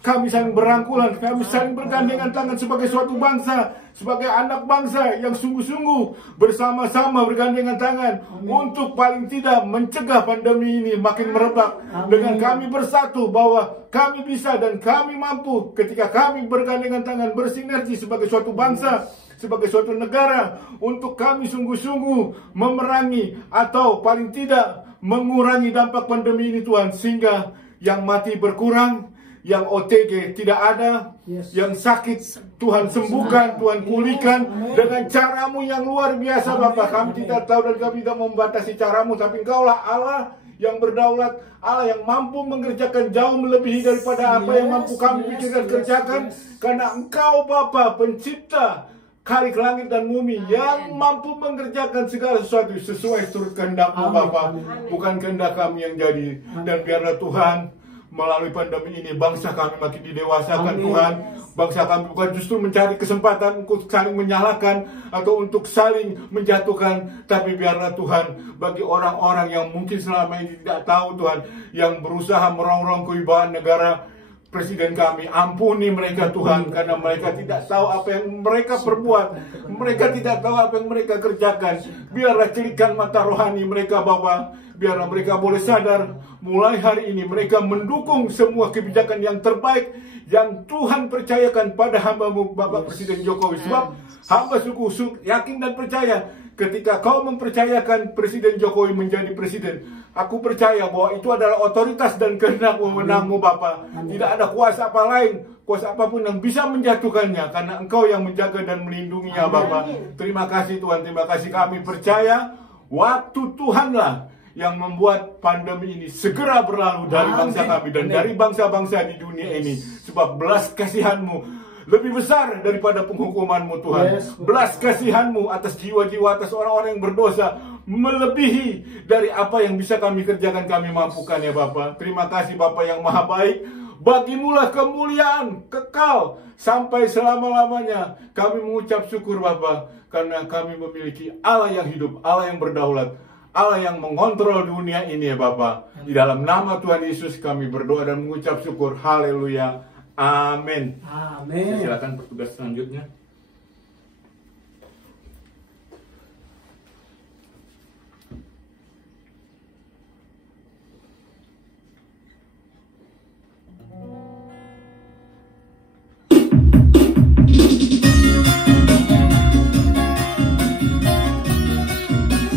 Kami saling berangkulan, kami saling bergandengan tangan sebagai suatu bangsa, sebagai anak bangsa yang sungguh-sungguh bersama-sama bergandengan tangan untuk paling tidak mencegah pandemi ini makin merebak. Dengan kami bersatu bahwa kami bisa dan kami mampu ketika kami bergandengan tangan bersinergi sebagai suatu bangsa, sebagai suatu negara, untuk kami sungguh-sungguh memerangi atau paling tidak mengurangi dampak pandemi ini Tuhan, sehingga yang mati berkurang, yang OTG tidak ada, yang sakit Tuhan sembuhkan, Tuhan pulihkan dengan cara-Mu yang luar biasa Bapa. Kami tidak tahu dan kami tidak membatasi cara-Mu, tapi Engkaulah Allah yang berdaulat, Allah yang mampu mengerjakan jauh melebihi daripada apa yang mampu kami pikirkan kerjakan, karena Engkau Bapa pencipta kalik langit dan bumi yang mampu mengerjakan segala sesuatu sesuai turut kehendak-Mu Bapa, bukan kehendak kami yang jadi. Dan biarlah Tuhan, melalui pandemi ini bangsa kami makin didewasakan Tuhan. Bangsa kami bukan justru mencari kesempatan untuk saling menyalahkan atau untuk saling menjatuhkan, tapi biarlah Tuhan, bagi orang-orang yang mungkin selama ini tidak tahu Tuhan, yang berusaha merongrong kewibawaan negara, Presiden kami, ampuni mereka Tuhan, karena mereka tidak tahu apa yang mereka perbuat, mereka tidak tahu apa yang mereka kerjakan. Biarlah celikan mata rohani mereka Bapa, biarlah mereka boleh sadar mulai hari ini mereka mendukung semua kebijakan yang terbaik yang Tuhan percayakan pada hamba-Mu Bapak Presiden Jokowi. Sebab hamba sungguh yakin dan percaya, ketika Kau mempercayakan Presiden Jokowi menjadi presiden, aku percaya bahwa itu adalah otoritas dan kehendak wewenang-Mu Bapa. Tidak ada kuasa apa lain, kuasa apapun yang bisa menjatuhkannya, karena Engkau yang menjaga dan melindunginya Bapa. Terima kasih Tuhan, terima kasih. Kami percaya waktu Tuhanlah yang membuat pandemi ini segera berlalu dari bangsa kami dan dari bangsa-bangsa di dunia ini. Sebab belas kasihan-Mu lebih besar daripada penghukuman-Mu Tuhan. Belas kasihan-Mu atas jiwa-jiwa, atas orang-orang yang berdosa, melebihi dari apa yang bisa kami kerjakan, kami mampukan ya Bapa. Terima kasih Bapa yang maha baik. Bagimulah kemuliaan kekal sampai selama-lamanya. Kami mengucap syukur Bapa, karena kami memiliki Allah yang hidup, Allah yang berdaulat, Allah yang mengontrol dunia ini ya Bapa. Di dalam nama Tuhan Yesus kami berdoa dan mengucap syukur. Haleluya. Amin. Amin. Silakan petugas selanjutnya.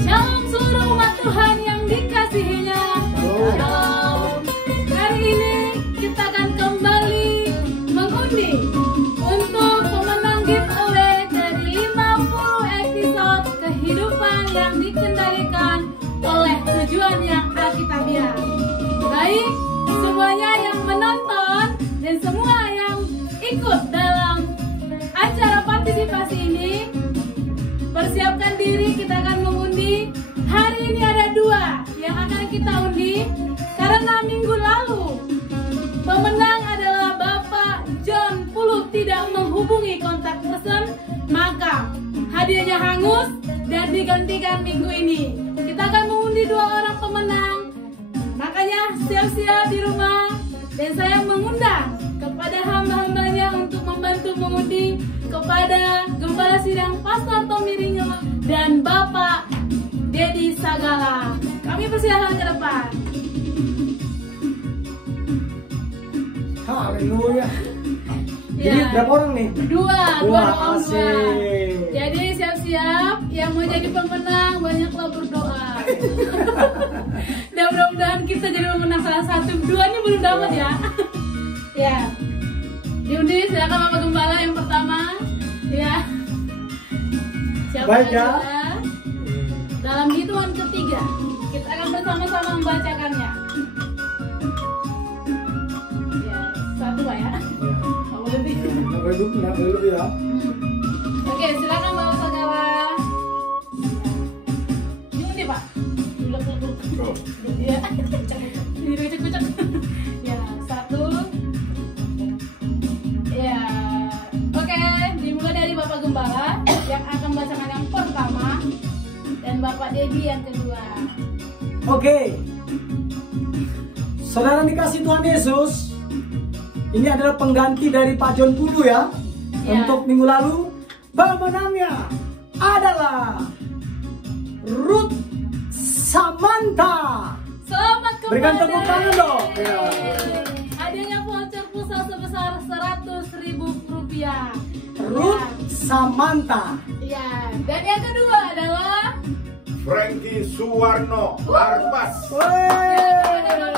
Shalom seluruh umat Tuhan yang dikasihinya. Shalom. Hari ini kita akan kembali mengundi untuk pemenang giveaway dari 50 episode kehidupan yang dikendalikan oleh tujuan yang alkitabiah. Baik semuanya yang menonton dan semua yang ikut dalam acara partisipasi ini, persiapkan diri, kita akan mengundi. Hari ini ada 2 yang akan kita undi, karena minggu lalu pemenang adalah Bapak John Puluh tidak menghubungi kontak person, maka hadiahnya hangus dan digantikan minggu ini. Kita akan mengundi 2 orang pemenang, makanya siap-siap di rumah. Dan saya mengundang kepada hamba-hambanya untuk membantu mengundi, kepada Gembala Sidang Pastor Tommy Ringo dan Bapak Dedi Sagala. Kami persilakan ke depan. Haleluya. Ya. Jadi berapa orang nih? Dua orang dua. asik. Jadi siap-siap yang mau jadi pemenang, banyaklah berdoa. Dan mudah-mudahan kita jadi pemenang salah satu. Dua ini belum dapat ya. Ya. Diundi, silakan Bapak Gembala yang pertama. Ya. Siapa Baik ya. juga? Dalam hitungan ketiga, kita akan bersama-sama membacakannya. Ya, satu Pak ya. Kamu lebih. Nggak dulu ya. Oke, silakan Bapak Sagala. Diundi Pak. Dulu. Oh. Ya. Kucek-kucek. Ya, satu. Ya. Oke, dimulai dari Bapak Gembala yang akan bacakan yang pertama dan Bapak Dedi yang kedua. Oke. Saudara dikasih Tuhan Yesus, ini adalah pengganti dari Pak John Pulu ya. Ya. Untuk minggu lalu, pemenangnya adalah Ruth Samantha. Selamat kembali. Berikan tepuk tangan dong. Ya. Hadiahnya voucher pulsa sebesar Rp100.000. Ruth Samantha. Ya, dan yang kedua adalah Frankie Suwarno Arbas.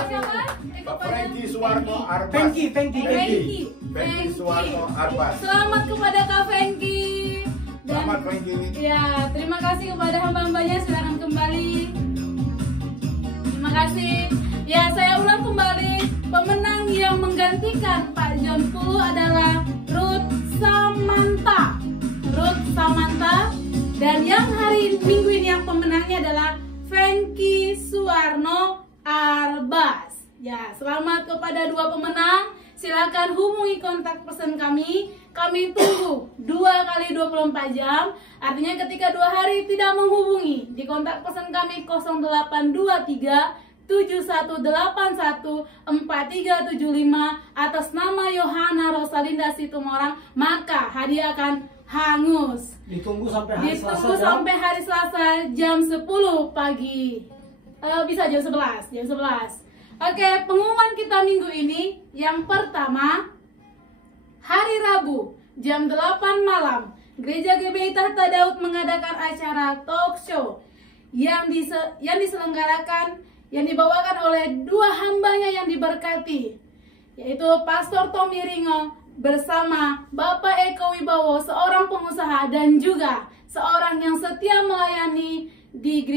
siapa? Pak Frankie Suwarno Arbas. Fenki. Frankie Suwarno Arbas. Selamat kepada Kak Fenki. Selamat Frankie. Ya, terima kasih kepada hamba-hambanya. Silakan kembali. Terima kasih. Ya, saya ulang kembali. Pemenang yang menggantikan Pak John Pulu adalah Ruth Samantha. Ruth Samantha. Dan yang hari Minggu ini yang pemenangnya adalah Frankie Suwarno Arbas. Ya, selamat kepada dua pemenang. Silakan hubungi kontak person kami. Kami tunggu 2 kali 24 jam. Artinya ketika 2 hari tidak menghubungi, di kontak person kami 0823 7181 4375 atas nama Yohana Rosalinda Situmorang, maka hadiah akan hangus. Ditunggu sampai hari Selasa. Ditunggu sampai hari Selasa jam 10 pagi. Bisa jam 11, jam 11. Oke, pengumuman kita minggu ini yang pertama, hari Rabu jam 8 malam Gereja GBI Tahta Daud mengadakan acara talk show yang diselenggarakan, yang dibawakan oleh dua hambanya yang diberkati, yaitu Pastor Tommy Ringo bersama Bapak Eko Wibowo, seorang pengusaha dan juga seorang yang setia melayani di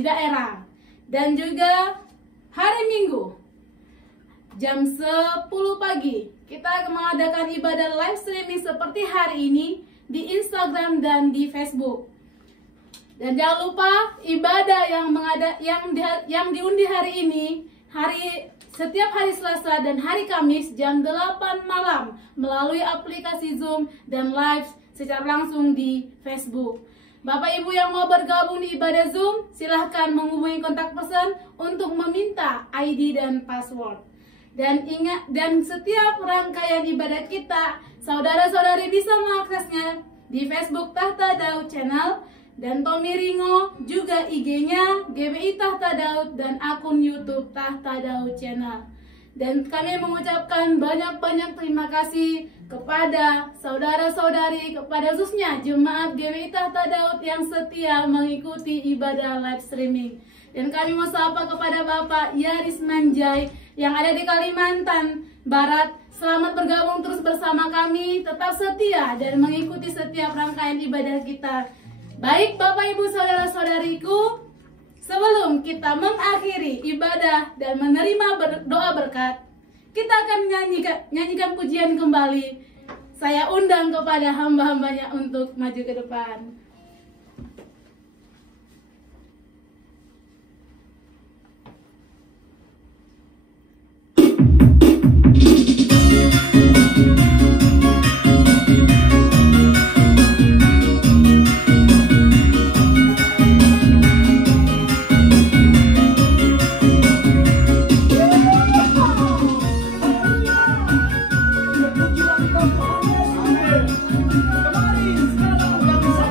daerah. Dan juga hari Minggu jam 10 pagi kita akan mengadakan ibadah live streaming seperti hari ini di Instagram dan di Facebook. Dan jangan lupa ibadah yang diundi hari ini, setiap hari Selasa dan hari Kamis jam 8 malam melalui aplikasi Zoom dan live secara langsung di Facebook. Bapak Ibu yang mau bergabung di ibadah Zoom, silahkan menghubungi kontak person untuk meminta ID dan password. Dan ingat, dan setiap rangkaian ibadah kita, saudara-saudari bisa mengaksesnya di Facebook Tahta Daud Channel, dan Tommy Ringo juga IG-nya GBI Tahta Daud dan akun YouTube Tahta Daud Channel. Dan kami mengucapkan banyak-banyak terima kasih kepada saudara-saudari, kepada khususnya jemaat GBI Tahta Daud yang setia mengikuti ibadah live streaming. Dan kami mau sapa kepada Bapak Yaris Manjai yang ada di Kalimantan Barat. Selamat bergabung terus bersama kami, tetap setia dan mengikuti setiap rangkaian ibadah kita. Baik Bapak Ibu saudara-saudariku, sebelum kita mengakhiri ibadah dan menerima doa berkat, kita akan nyanyikan pujian kembali. Saya undang kepada hamba-hambanya untuk maju ke depan. Kemari sekarang yang bisa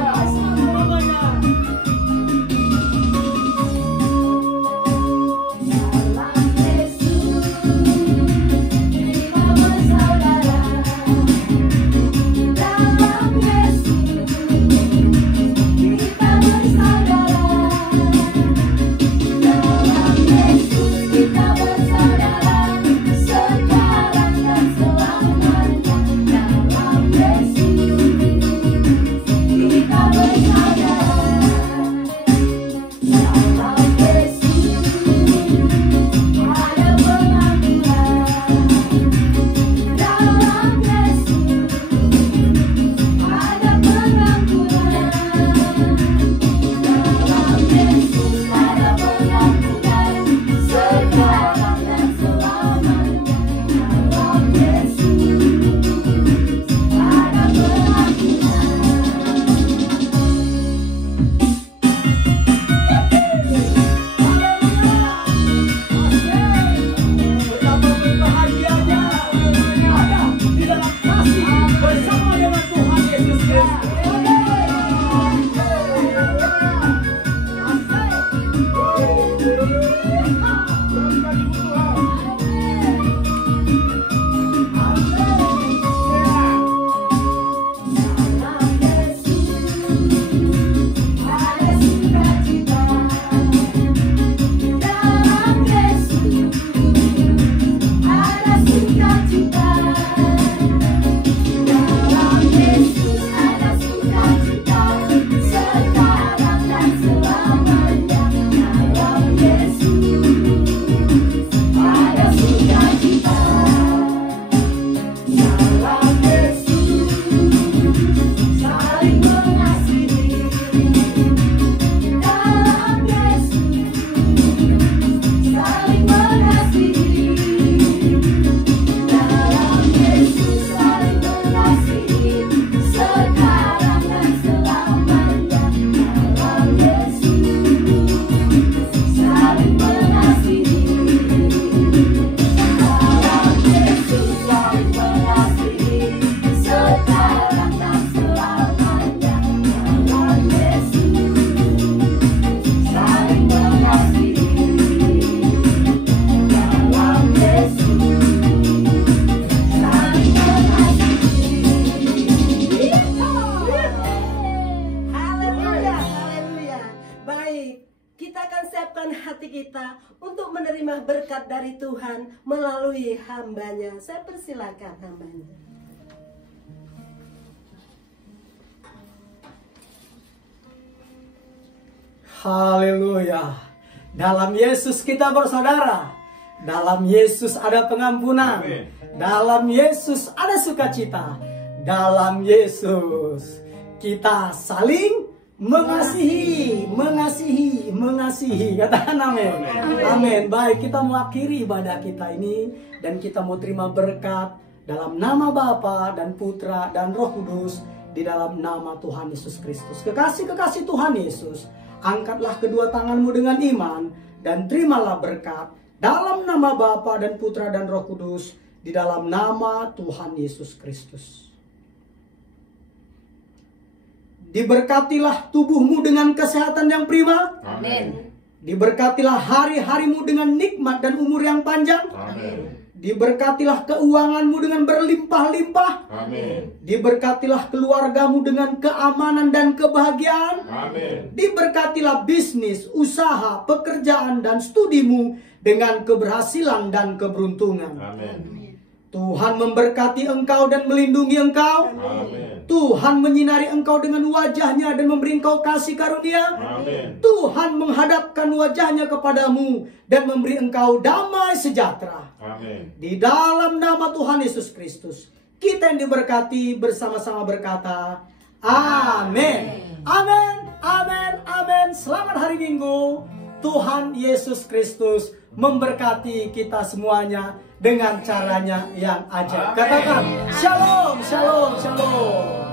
berkat dari Tuhan melalui hambanya. Saya persilakan hambanya. Haleluya. Dalam Yesus kita bersaudara. Dalam Yesus ada pengampunan. Amin. Dalam Yesus ada sukacita. Dalam Yesus kita saling mengasihi. Katakan amin. Amin. Baik, kita mau akhiri ibadah kita ini dan kita mau terima berkat dalam nama Bapa dan Putra dan Roh Kudus, di dalam nama Tuhan Yesus Kristus. Kekasih-kekasih Tuhan Yesus, angkatlah kedua tanganmu dengan iman dan terimalah berkat dalam nama Bapa dan Putra dan Roh Kudus, di dalam nama Tuhan Yesus Kristus. Diberkatilah tubuhmu dengan kesehatan yang prima. Amin. Diberkatilah hari-harimu dengan nikmat dan umur yang panjang. Amin. Diberkatilah keuanganmu dengan berlimpah-limpah. Amin. Diberkatilah keluargamu dengan keamanan dan kebahagiaan. Amin. Diberkatilah bisnis, usaha, pekerjaan, dan studimu dengan keberhasilan dan keberuntungan. Amin. Tuhan memberkati engkau dan melindungi engkau. Amin. Tuhan menyinari engkau dengan wajahnya dan memberi engkau kasih karunia. Amin. Tuhan menghadapkan wajahnya kepadamu dan memberi engkau damai sejahtera. Amin. Di dalam nama Tuhan Yesus Kristus, kita yang diberkati bersama-sama berkata, amin. Amin, amin, amin. Selamat hari Minggu. Tuhan Yesus Kristus memberkati kita semuanya dengan caranya yang ajaib. Katakan, shalom, shalom, shalom.